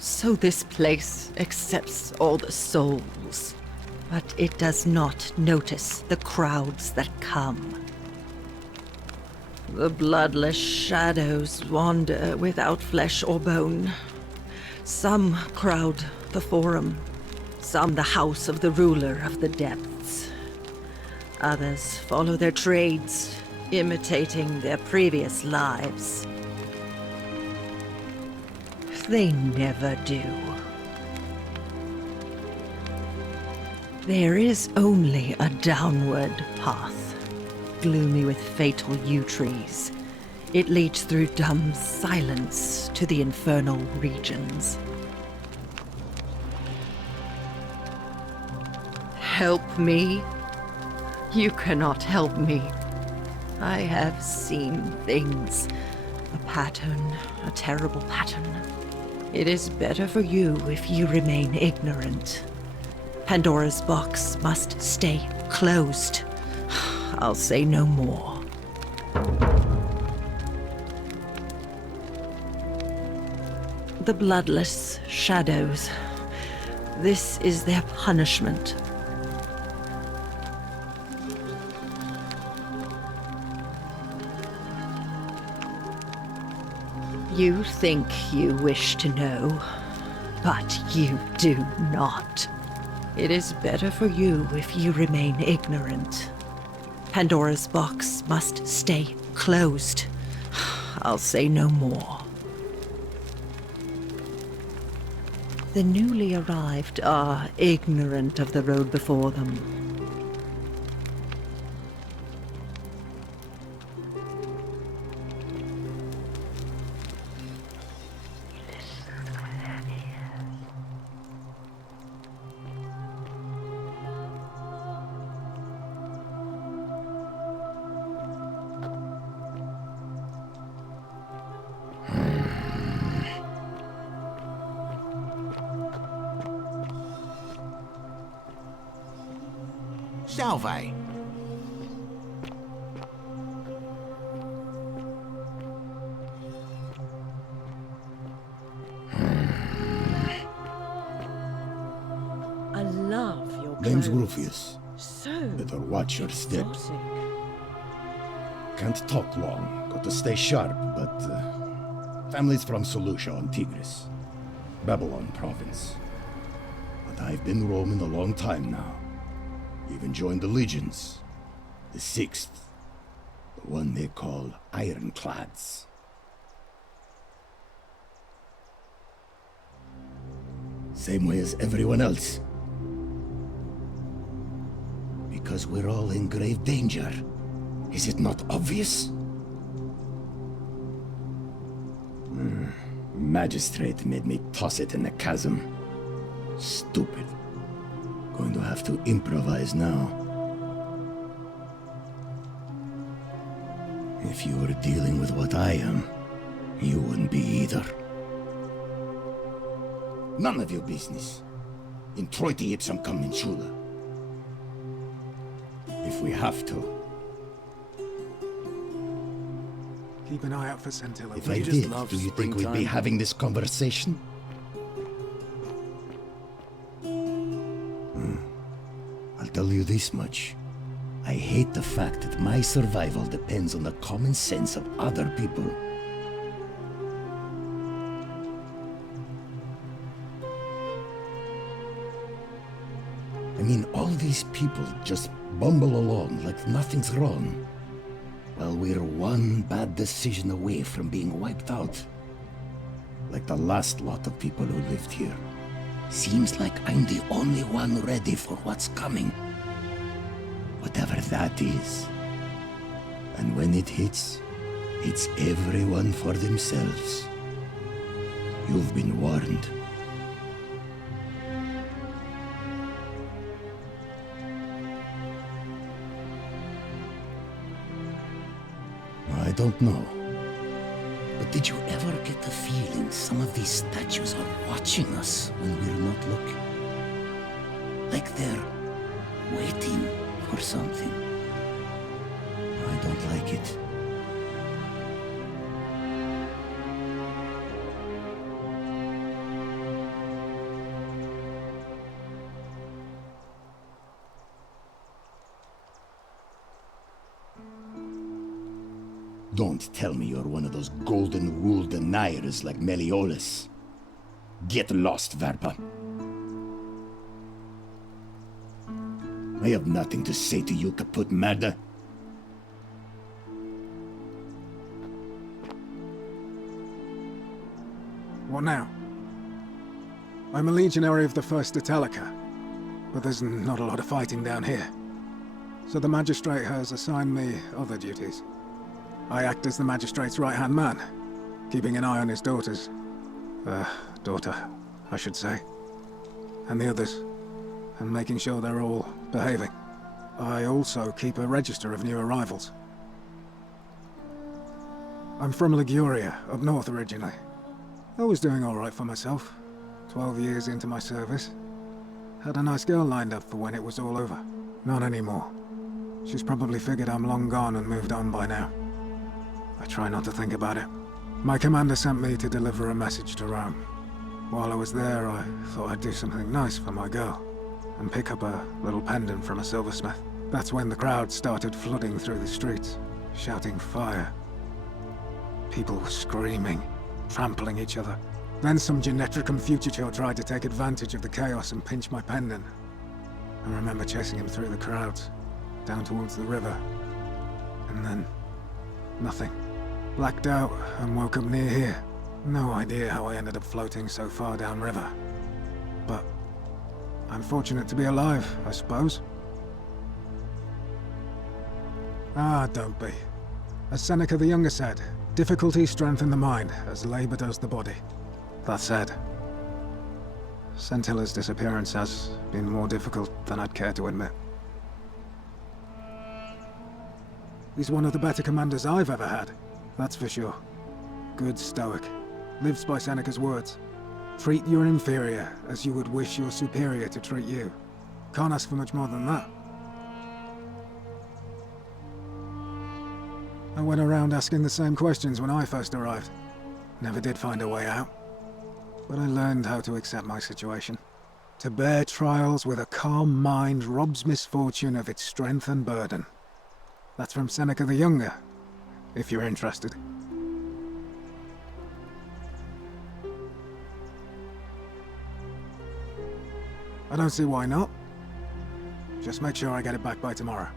so this place accepts all the souls. But it does not notice the crowds that come. The bloodless shadows wander without flesh or bone. Some crowd the forum, some the house of the ruler of the depths. Others follow their trades, imitating their previous lives. They never do. There is only a downward path, gloomy with fatal yew trees. It leads through dumb silence to the infernal regions. Help me? You cannot help me. I have seen things. A pattern, a terrible pattern. It is better for you if you remain ignorant. Pandora's box must stay closed. I'll say no more. The bloodless shadows. This is their punishment. You think you wish to know, but you do not. It is better for you if you remain ignorant. Pandora's box must stay closed. I'll say no more. The newly arrived are ignorant of the road before them. Salve. I love your Name's clothes. Rufius. So Better watch your step. saucy. Can't talk long. Got to stay sharp, but... family's from Seleucia on Tigris. Babylon province. But I've been roaming a long time now. Even joined the legions. The 6th. The one they call Ironclads. Same way as everyone else. Because we're all in grave danger. Is it not obvious? Magistrate made me toss it in the chasm. Stupid. Going to have to improvise now. If you were dealing with what I am, you wouldn't be either. None of your business. Introiti ipsum commensula. If we have to. Keep an eye out for Scintilla. If I did, do you think we'd be having this conversation? I'll tell you this much. I hate the fact that my survival depends on the common sense of other people. I mean, all these people just bumble along like nothing's wrong, while we're one bad decision away from being wiped out. Like the last lot of people who lived here. Seems like I'm the only one ready for what's coming. Whatever that is. And when it hits, it's everyone for themselves. You've been warned. I don't know. But did you ever get the feeling some of these statues are watching us when we're not looking? Like they're waiting for something. I don't like it. Don't tell me you're one of those golden rule deniers like Meliodas. Get lost, Verpa. I have nothing to say to you, kaput merda. What now? I'm a legionary of the 1st Italica, but there's not a lot of fighting down here. So the magistrate has assigned me other duties. I act as the magistrate's right-hand man, keeping an eye on his daughters. Daughter, I should say. And the others, and making sure they're all behaving. I also keep a register of new arrivals. I'm from Liguria, up north originally. I was doing all right for myself. 12 years into my service. Had a nice girl lined up for when it was all over. Not anymore. She's probably figured I'm long gone and moved on by now. I try not to think about it. My commander sent me to deliver a message to Rome. While I was there, I thought I'd do something nice for my girl, and pick up a little pendant from a silversmith. That's when the crowd started flooding through the streets, shouting fire. People were screaming, trampling each other. Then some Genetricum Fugitor tried to take advantage of the chaos and pinch my pendant. I remember chasing him through the crowds, down towards the river, and then nothing. Blacked out and woke up near here. No idea how I ended up floating so far downriver. But I'm fortunate to be alive, I suppose. Ah, don't be. As Seneca the Younger said, difficulty strengthens the mind, as labor does the body. That said, Centilla's disappearance has been more difficult than I'd care to admit. He's one of the better commanders I've ever had, that's for sure. Good stoic. Lives by Seneca's words. Treat your inferior as you would wish your superior to treat you. Can't ask for much more than that. I went around asking the same questions when I first arrived. Never did find a way out. But I learned how to accept my situation. To bear trials with a calm mind robs misfortune of its strength and burden. That's from Seneca the Younger, if you're interested. I don't see why not. Just make sure I get it back by tomorrow.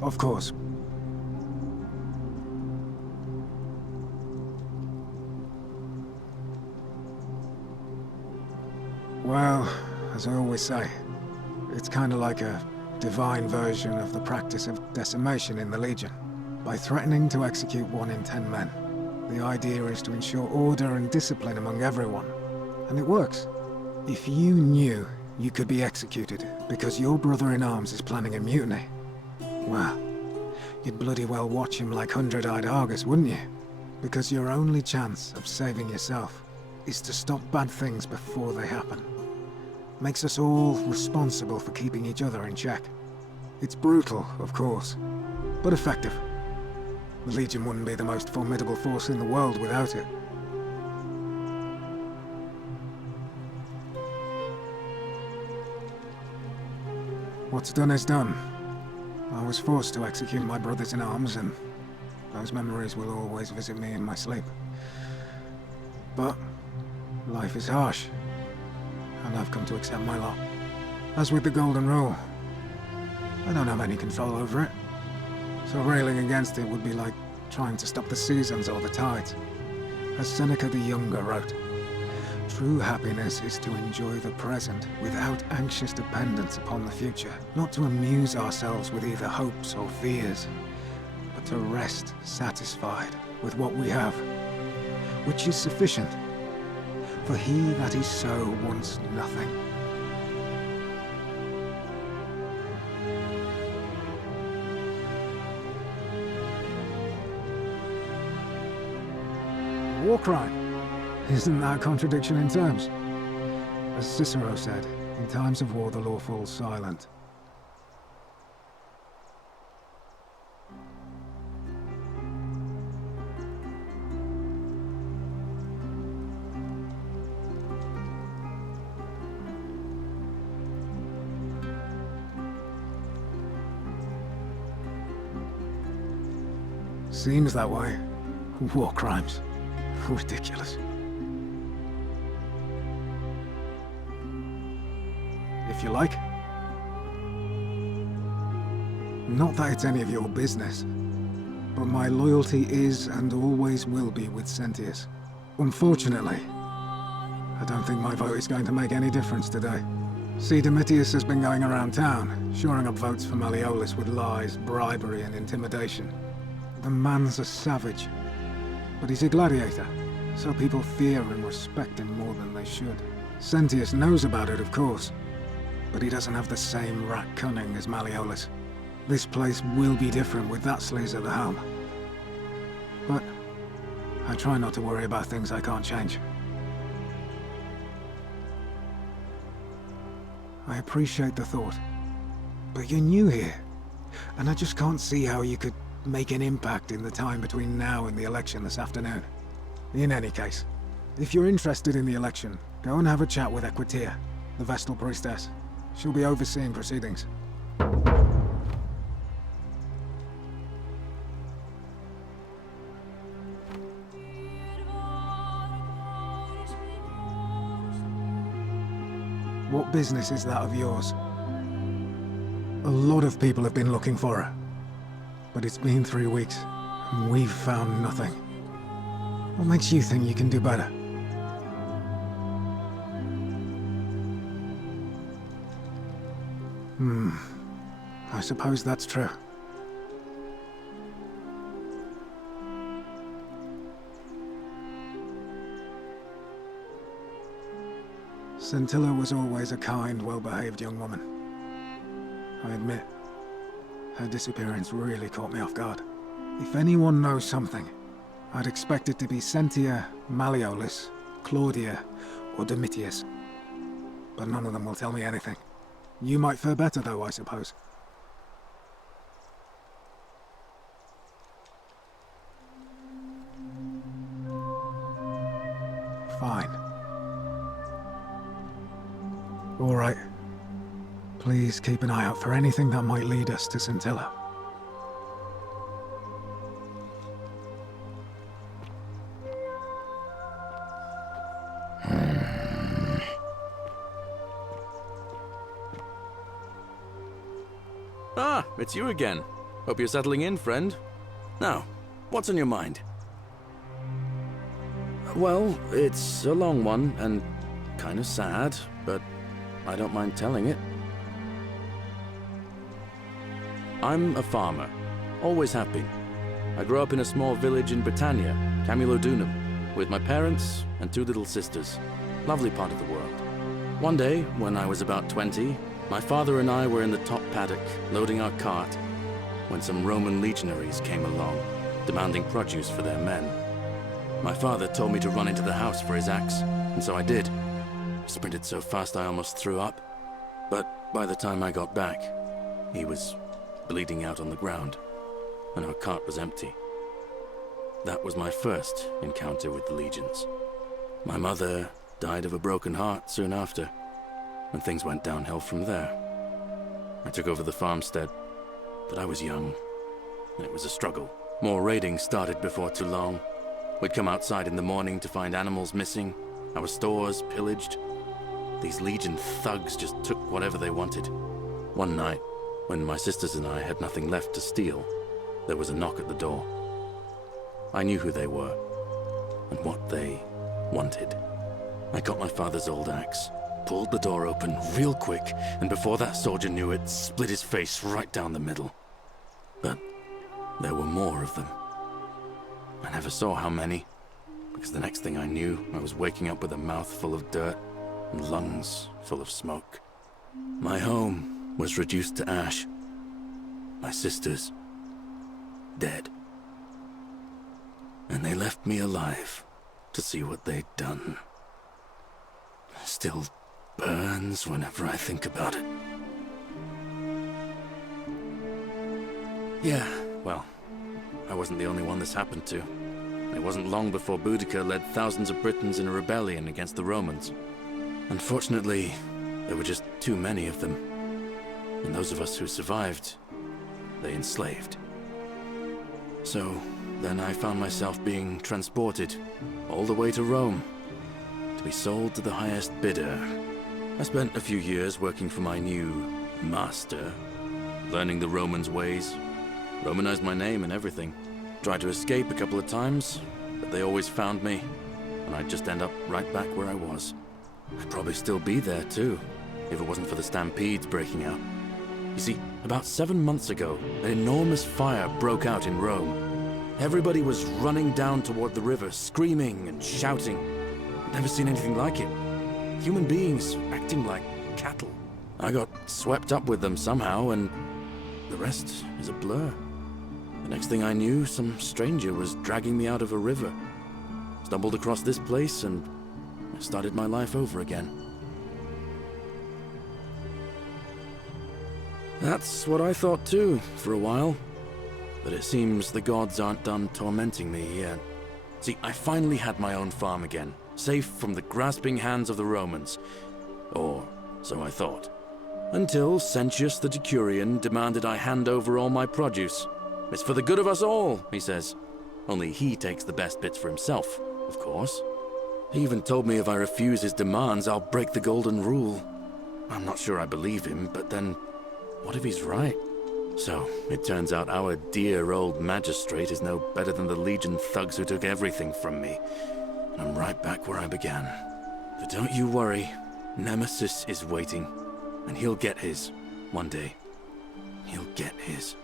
Of course. Well, as I always say, it's kind of like a divine version of the practice of decimation in the Legion. By threatening to execute 1 in 10 men, the idea is to ensure order and discipline among everyone. And it works. If you knew you could be executed because your brother-in-arms is planning a mutiny, well, you'd bloody well watch him like hundred-eyed Argus, wouldn't you? Because your only chance of saving yourself is to stop bad things before they happen. Makes us all responsible for keeping each other in check. It's brutal, of course, but effective. The Legion wouldn't be the most formidable force in the world without it. What's done is done. I was forced to execute my brothers-in-arms, and those memories will always visit me in my sleep. But life is harsh, and I've come to accept my lot. As with the Golden Rule, I don't have any control over it, so railing against it would be like trying to stop the seasons or the tides. As Seneca the Younger wrote, true happiness is to enjoy the present without anxious dependence upon the future, not to amuse ourselves with either hopes or fears, but to rest satisfied with what we have, which is sufficient. For he that is so wants nothing. War crime. Isn't that a contradiction in terms? As Cicero said, in times of war the law falls silent. Seems that way. War crimes. Ridiculous. If you like. Not that it's any of your business, but my loyalty is and always will be with Sentius. Unfortunately, I don't think my vote is going to make any difference today. See, Domitius has been going around town, shoring up votes for Malleolus with lies, bribery, and intimidation. The man's a savage, but he's a gladiator, so people fear and respect him more than they should. Sentius knows about it, of course, but he doesn't have the same rat cunning as Malleolus. This place will be different with that sleaze at the helm. But I try not to worry about things I can't change. I appreciate the thought, but you're new here, and I just can't see how you could make an impact in the time between now and the election this afternoon. In any case, if you're interested in the election, go and have a chat with Equitia, the Vestal Priestess. She'll be overseeing proceedings. What business is that of yours? A lot of people have been looking for her. But it's been 3 weeks, and we've found nothing. What makes you think you can do better? I suppose that's true. Scintilla was always a kind, well-behaved young woman. I admit, her disappearance really caught me off guard. If anyone knows something, I'd expect it to be Sentia, Malleolus, Claudia, or Domitius. But none of them will tell me anything. You might fare better though, I suppose. Fine. All right. Please keep an eye out for anything that might lead us to Scintilla. Ah, it's you again. Hope you're settling in, friend. Now, what's on your mind? Well, it's a long one and kind of sad, but I don't mind telling it. I'm a farmer, always happy. I grew up in a small village in Britannia, Camulodunum, with my parents and 2 little sisters. Lovely part of the world. One day, when I was about 20, my father and I were in the top paddock, loading our cart, when some Roman legionaries came along, demanding produce for their men. My father told me to run into the house for his axe, and so I did. I sprinted so fast I almost threw up, but by the time I got back, he was bleeding out on the ground, and our cart was empty. That was my first encounter with the legions. My mother died of a broken heart soon after, and things went downhill from there. I took over the farmstead, but I was young, and it was a struggle. More raiding started before too long. We'd come outside in the morning to find animals missing, our stores pillaged. These Legion thugs just took whatever they wanted. One night, when my sisters and I had nothing left to steal, there was a knock at the door. I knew who they were, and what they wanted. I got my father's old axe, pulled the door open real quick, and before that soldier knew it, split his face right down the middle. But there were more of them. I never saw how many, because the next thing I knew, I was waking up with a mouth full of dirt and lungs full of smoke. My home was reduced to ash. My sisters, dead. And they left me alive to see what they'd done. Still burns whenever I think about it. Yeah, well, I wasn't the only one this happened to. It wasn't long before Boudica led thousands of Britons in a rebellion against the Romans. Unfortunately, there were just too many of them. And those of us who survived, they enslaved. So, then I found myself being transported all the way to Rome to be sold to the highest bidder. I spent a few years working for my new master, learning the Romans' ways, Romanized my name and everything. Tried to escape a couple of times, but they always found me, and I'd just end up right back where I was. I'd probably still be there too, if it wasn't for the stampedes breaking out. You see, about 7 months ago, an enormous fire broke out in Rome. Everybody was running down toward the river, screaming and shouting. I'd never seen anything like it. Human beings acting like cattle. I got swept up with them somehow, and the rest is a blur. The next thing I knew, some stranger was dragging me out of a river. Stumbled across this place, and I started my life over again. That's what I thought too, for a while. But it seems the gods aren't done tormenting me yet. See, I finally had my own farm again, safe from the grasping hands of the Romans. Or so I thought. Until Sentius the Decurion demanded I hand over all my produce. It's for the good of us all, he says. Only he takes the best bits for himself, of course. He even told me if I refuse his demands, I'll break the golden rule. I'm not sure I believe him, but then, what if he's right? So, it turns out our dear old magistrate is no better than the Legion thugs who took everything from me. And I'm right back where I began. But don't you worry, Nemesis is waiting. And he'll get his, one day. He'll get his.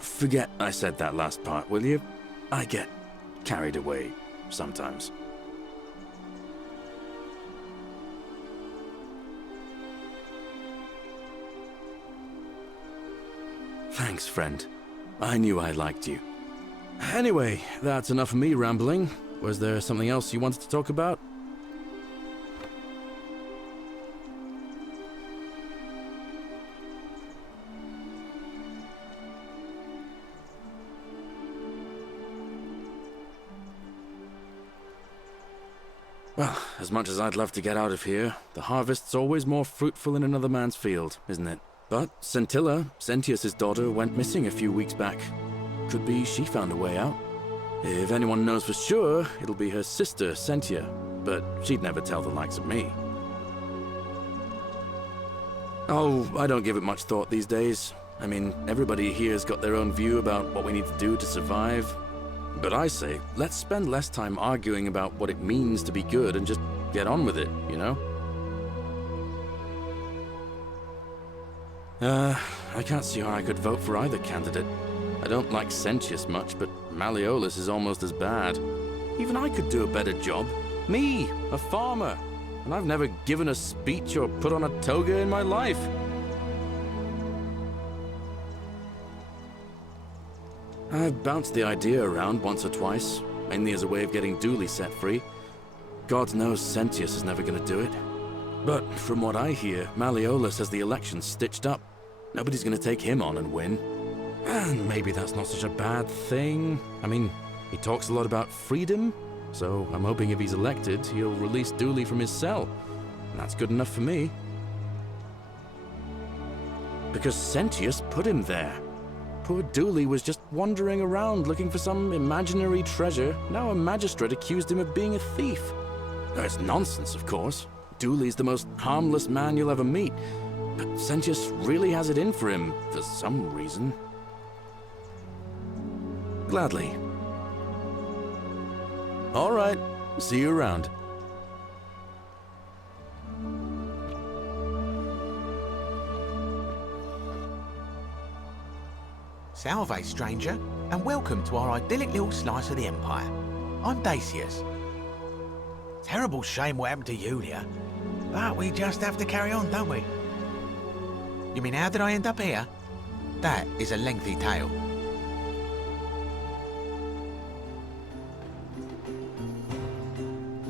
Forget I said that last part, will you? I get carried away sometimes. Thanks, friend. I knew I liked you. Anyway, that's enough of me rambling. Was there something else you wanted to talk about? Well, as much as I'd love to get out of here, the harvest's always more fruitful in another man's field, isn't it? But Scintilla, Sentius's daughter, went missing a few weeks back. Could be she found a way out. If anyone knows for sure, it'll be her sister, Sentia, but she'd never tell the likes of me. Oh, I don't give it much thought these days. I mean, everybody here's got their own view about what we need to do to survive. But I say, let's spend less time arguing about what it means to be good and just get on with it, you know? I can't see how I could vote for either candidate. I don't like Sentius much, but Malleolus is almost as bad. Even I could do a better job. Me, a farmer. And I've never given a speech or put on a toga in my life. I've bounced the idea around once or twice, mainly as a way of getting Dooley set free. God knows Sentius is never going to do it. But from what I hear, Malleolus has the election stitched up. Nobody's going to take him on and win. And maybe that's not such a bad thing. I mean, he talks a lot about freedom, so I'm hoping if he's elected, he'll release Dooley from his cell. And that's good enough for me. Because Sentius put him there. Poor Dooley was just wandering around looking for some imaginary treasure. Now a magistrate accused him of being a thief. It's nonsense, of course. Dooley's the most harmless man you'll ever meet. But Sentius really has it in for him, for some reason. Gladly. All right. See you around. Salve, stranger, and welcome to our idyllic little slice of the Empire. I'm Dacius. Terrible shame what happened to Yulia, but we just have to carry on, don't we? You mean, how did I end up here? That is a lengthy tale.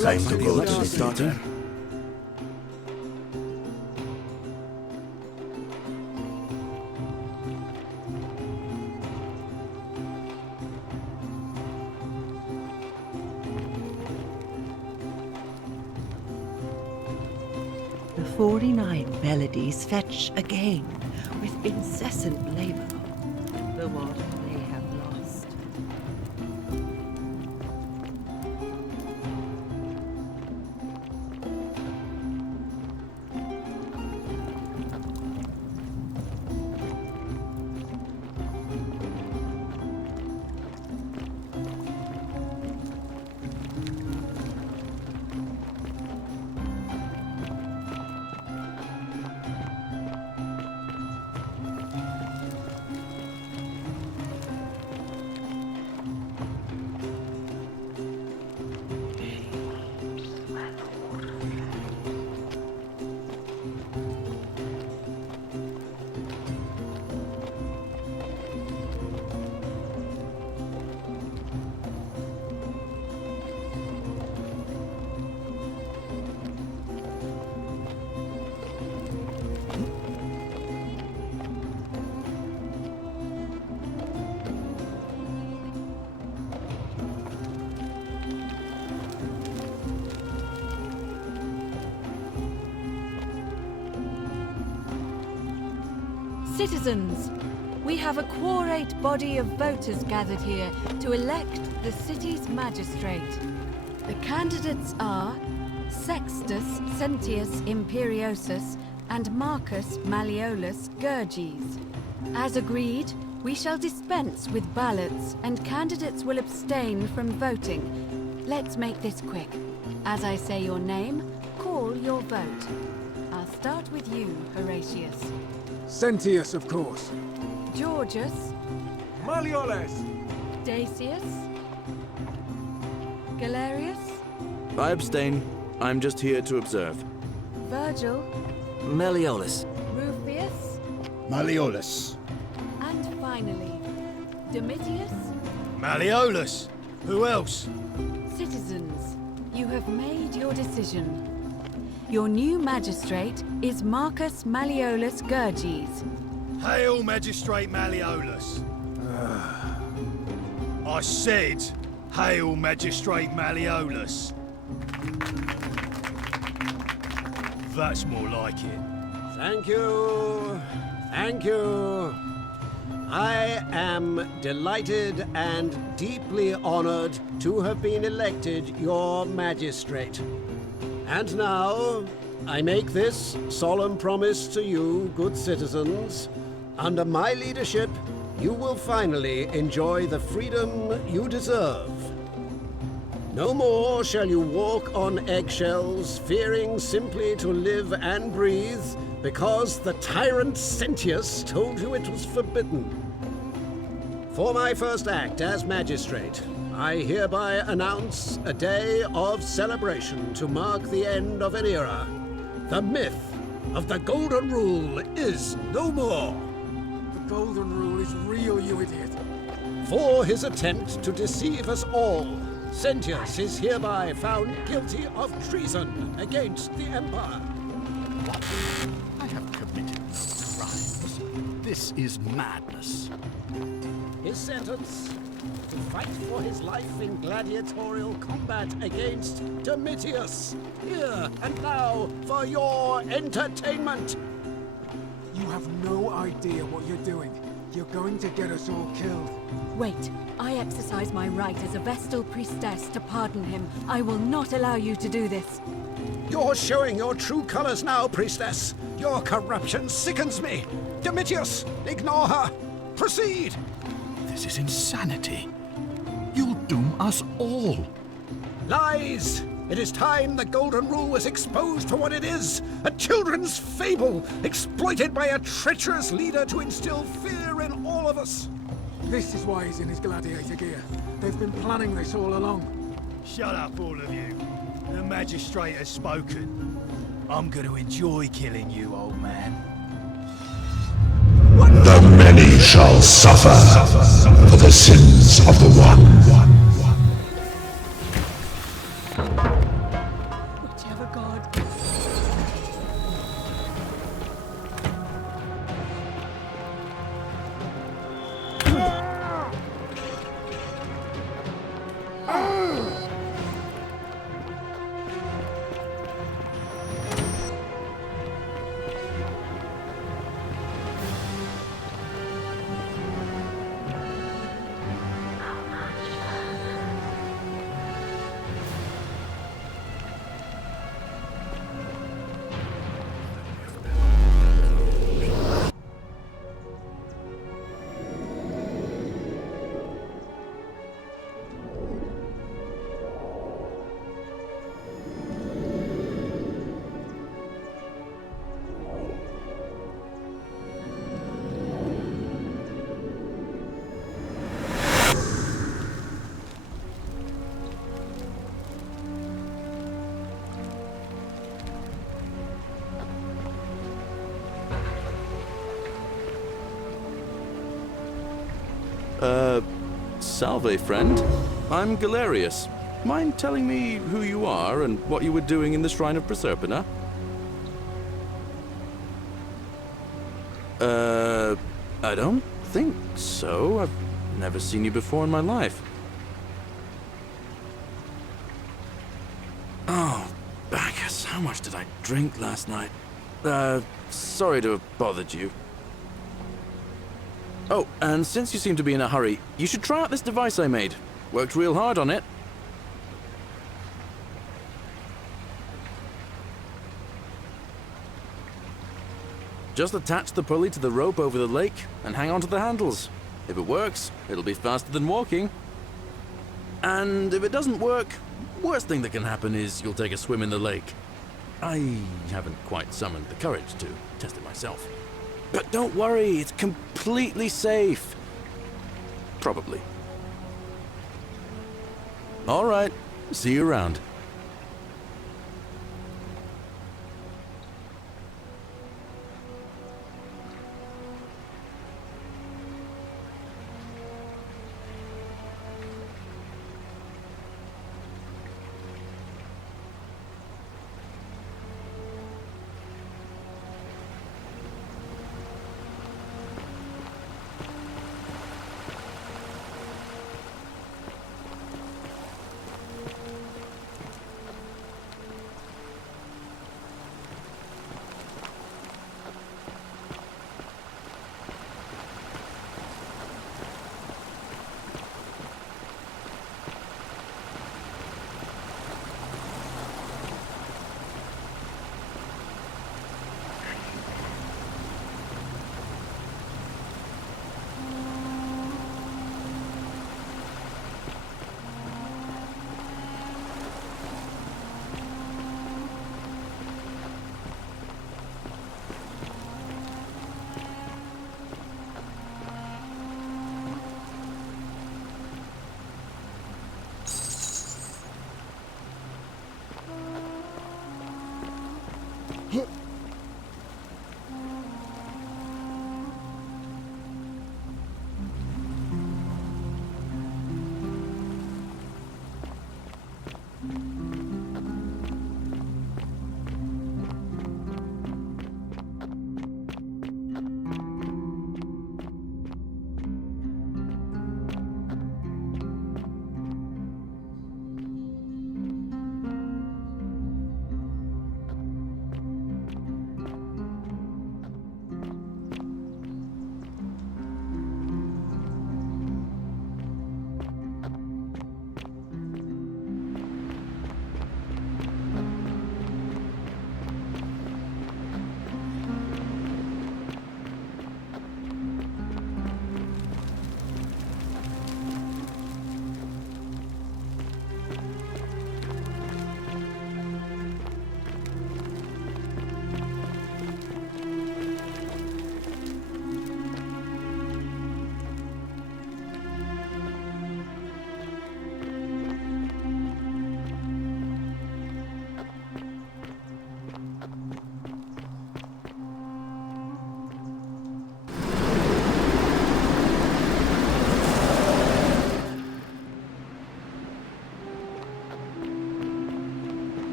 Time to go to the theater. The 49 melodies fetch again with incessant labor the one they have lost. Citizens, we have a quorate body of voters gathered here to elect the city's magistrate. The candidates are Sextus Sentius Imperiosus and Marcus Malleolus Gurges. As agreed, we shall dispense with ballots and candidates will abstain from voting. Let's make this quick. As I say your name, call your vote. I'll start with you, Horatius. Sentius, of course. Georgius. Malleolus. Dacius. Galerius. I abstain. I'm just here to observe. Virgil. Malleolus. Rufius. Malleolus. And finally, Domitius. Malleolus. Who else? Citizens, you have made your decision. Your new magistrate is Marcus Malleolus Gurges. Hail, Magistrate Malleolus. I said, hail, Magistrate Malleolus. That's more like it. Thank you. Thank you. I am delighted and deeply honored to have been elected your magistrate. And now, I make this solemn promise to you, good citizens, Under my leadership, you will finally enjoy the freedom you deserve. No more shall you walk on eggshells, fearing simply to live and breathe, because the tyrant Sentius told you it was forbidden. For my first act as magistrate, I hereby announce a day of celebration to mark the end of an era. The myth of the Golden Rule is no more. The Golden Rule is real, you idiot. For his attempt to deceive us all, Sentius is hereby found guilty of treason against the Empire. I have committed no crimes. This is madness. His sentence: to fight for his life in gladiatorial combat against Domitius. Here and now for your entertainment. You have no idea what you're doing. You're going to get us all killed. Wait, I exercise my right as a Vestal priestess to pardon him. I will not allow you to do this. You're showing your true colors now, priestess. Your corruption sickens me. Domitius, ignore her. Proceed. This is insanity. You'll doom us all. Lies! It is time the Golden Rule was exposed for what it is, a children's fable, exploited by a treacherous leader to instill fear in all of us. This is why he's in his gladiator gear. They've been planning this all along. Shut up, all of you. The magistrate has spoken. I'm going to enjoy killing you, old man. The many shall suffer for the sins of the one. Whichever god. Salve, friend. I'm Galerius. Mind telling me who you are and what you were doing in the Shrine of Proserpina? I don't think so. I've never seen you before in my life. Oh, Bacchus, how much did I drink last night? Sorry to have bothered you. Oh, and since you seem to be in a hurry, you should try out this device I made. Worked real hard on it. Just attach the pulley to the rope over the lake and hang on to the handles. If it works, it'll be faster than walking. And if it doesn't work, worst thing that can happen is you'll take a swim in the lake. I haven't quite summoned the courage to test it myself. But don't worry, it's completely safe. Probably. All right, see you around.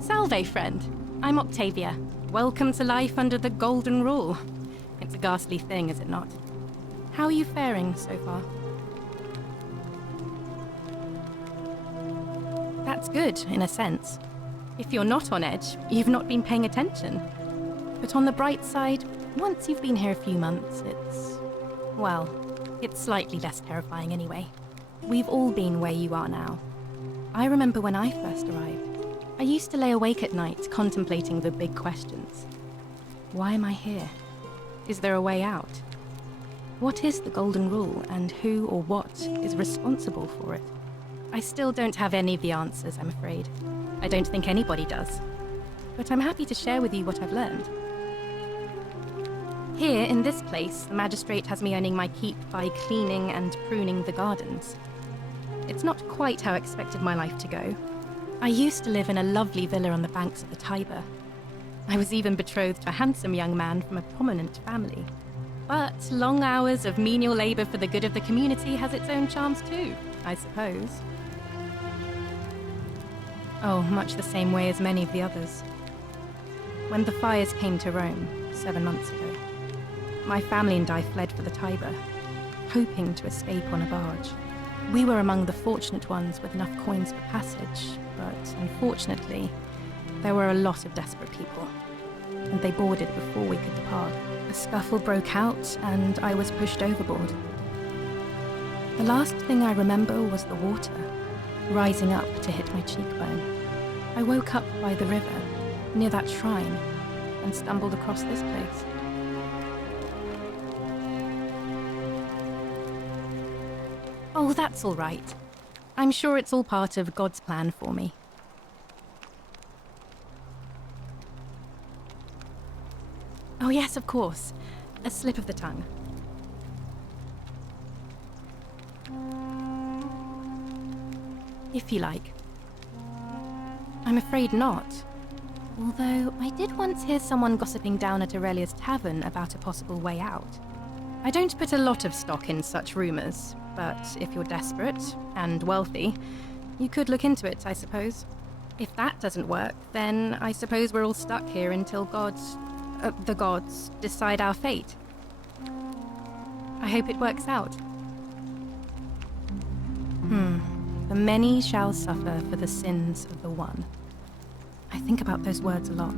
Salve, friend. I'm Octavia. Welcome to life under the Golden Rule. It's a ghastly thing, is it not? How are you faring so far? That's good, in a sense. If you're not on edge, you've not been paying attention. But on the bright side, once you've been here a few months, it's slightly less terrifying anyway. We've all been where you are now. I remember when I first arrived. I used to lay awake at night contemplating the big questions. Why am I here? Is there a way out? What is the Golden Rule, and who or what is responsible for it? I still don't have any of the answers, I'm afraid. I don't think anybody does. But I'm happy to share with you what I've learned. Here, in this place, the magistrate has me earning my keep by cleaning and pruning the gardens. It's not quite how I expected my life to go. I used to live in a lovely villa on the banks of the Tiber. I was even betrothed to a handsome young man from a prominent family. But long hours of menial labor for the good of the community has its own charms too, I suppose. Oh, much the same way as many of the others. When the fires came to Rome 7 months ago, my family and I fled for the Tiber, hoping to escape on a barge. We were among the fortunate ones with enough coins for passage, but unfortunately, there were a lot of desperate people, and they boarded before we could depart. A scuffle broke out, and I was pushed overboard. The last thing I remember was the water, rising up to hit my cheekbone. I woke up by the river, near that shrine, and stumbled across this place. Oh, that's all right. I'm sure it's all part of God's plan for me. Oh yes, of course. A slip of the tongue. If you like. I'm afraid not. Although, I did once hear someone gossiping down at Aurelia's tavern about a possible way out. I don't put a lot of stock in such rumors, but if you're desperate and wealthy, you could look into it, I suppose. If that doesn't work, then I suppose we're all stuck here until the gods decide our fate. I hope it works out. The many shall suffer for the sins of the one. I think about those words a lot.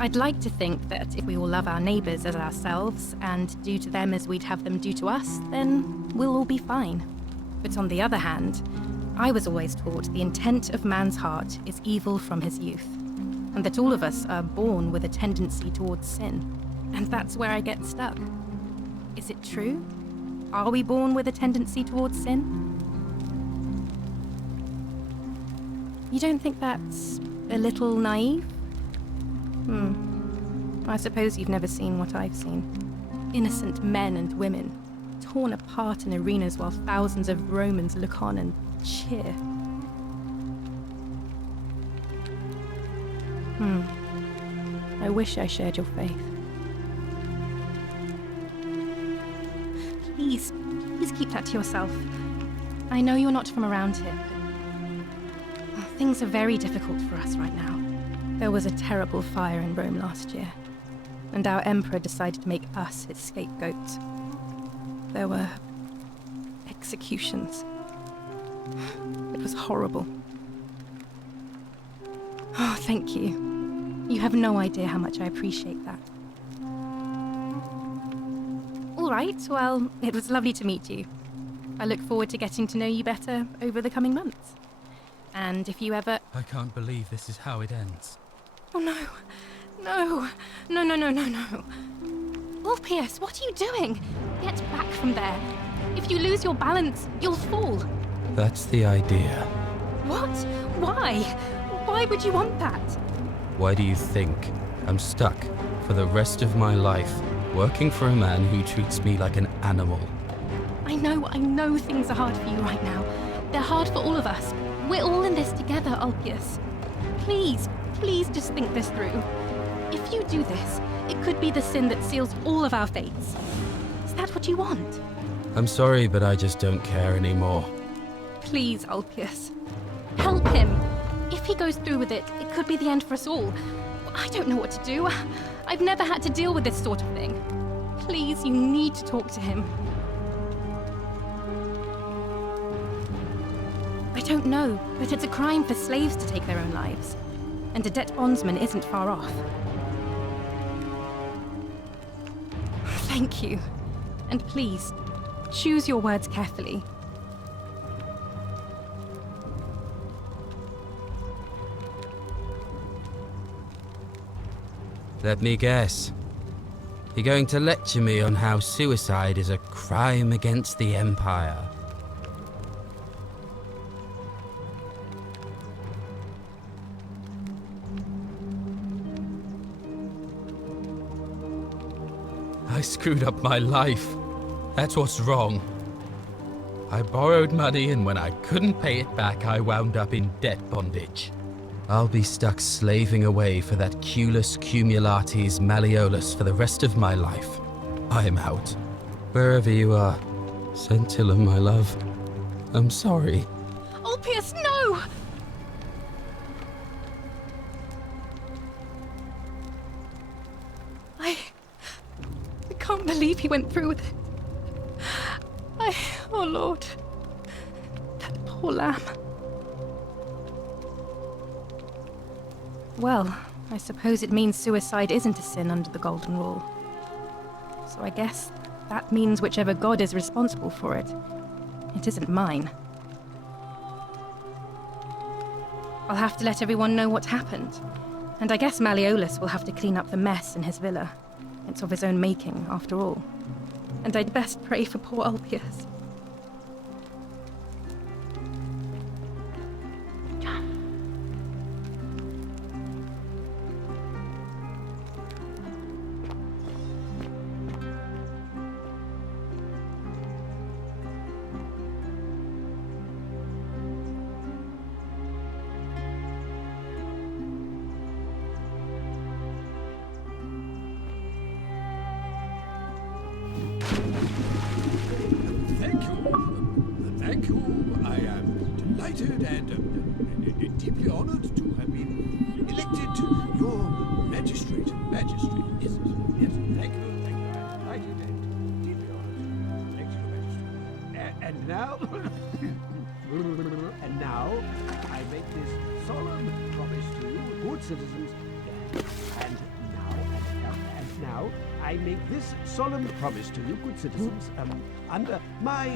I'd like to think that if we all love our neighbors as ourselves and do to them as we'd have them do to us, then we'll all be fine. But on the other hand, I was always taught the intent of man's heart is evil from his youth, and that all of us are born with a tendency towards sin. And that's where I get stuck. Is it true? Are we born with a tendency towards sin? You don't think that's a little naive? I suppose you've never seen what I've seen. Innocent men and women, torn apart in arenas while thousands of Romans look on and cheer. I wish I shared your faith. Please keep that to yourself. I know you're not from around here, but things are very difficult for us right now. There was a terrible fire in Rome last year, and our emperor decided to make us his scapegoat. There were executions. It was horrible. Oh, thank you. You have no idea how much I appreciate that. All right, well, it was lovely to meet you. I look forward to getting to know you better over the coming months. And if you ever... I can't believe this is how it ends. Oh, no. No. No, no, no, no, no. Ulpius, what are you doing? Get back from there. If you lose your balance, you'll fall. That's the idea. What? Why? Why would you want that? Why do you think I'm stuck for the rest of my life working for a man who treats me like an animal? I know things are hard for you right now. They're hard for all of us. We're all in this together, Ulpius. Please just think this through. If you do this, it could be the sin that seals all of our fates. Is that what you want? I'm sorry, but I just don't care anymore. Please, Ulpius. Help him. If he goes through with it, it could be the end for us all. I don't know what to do. I've never had to deal with this sort of thing. Please, you need to talk to him. I don't know, but it's a crime for slaves to take their own lives. And a debt bondsman isn't far off. Thank you. And please, choose your words carefully. Let me guess. You're going to lecture me on how suicide is a crime against the Empire. I screwed up my life. That's what's wrong. I borrowed money, and when I couldn't pay it back, I wound up in debt bondage. I'll be stuck slaving away for that Culus Cumulatis Malleolus for the rest of my life. I'm out. Wherever you are, Scintilla, my love, I'm sorry. Ulpius, no! I can't believe he went through with it. Oh Lord, that poor lamb. Well, I suppose it means suicide isn't a sin under the Golden Rule. So I guess that means whichever god is responsible for it, it isn't mine. I'll have to let everyone know what happened. And I guess Malleolus will have to clean up the mess in his villa. It's of his own making, after all. And I'd best pray for poor Ulpius. Thank you. I am delighted and deeply honored to have been elected your magistrate. Magistrate, yes, yes. Thank you. I'm delighted and deeply honored to elect you magistrate. And now, I make this solemn promise to you, good citizens. And now, I make this solemn promise to you, good citizens, under my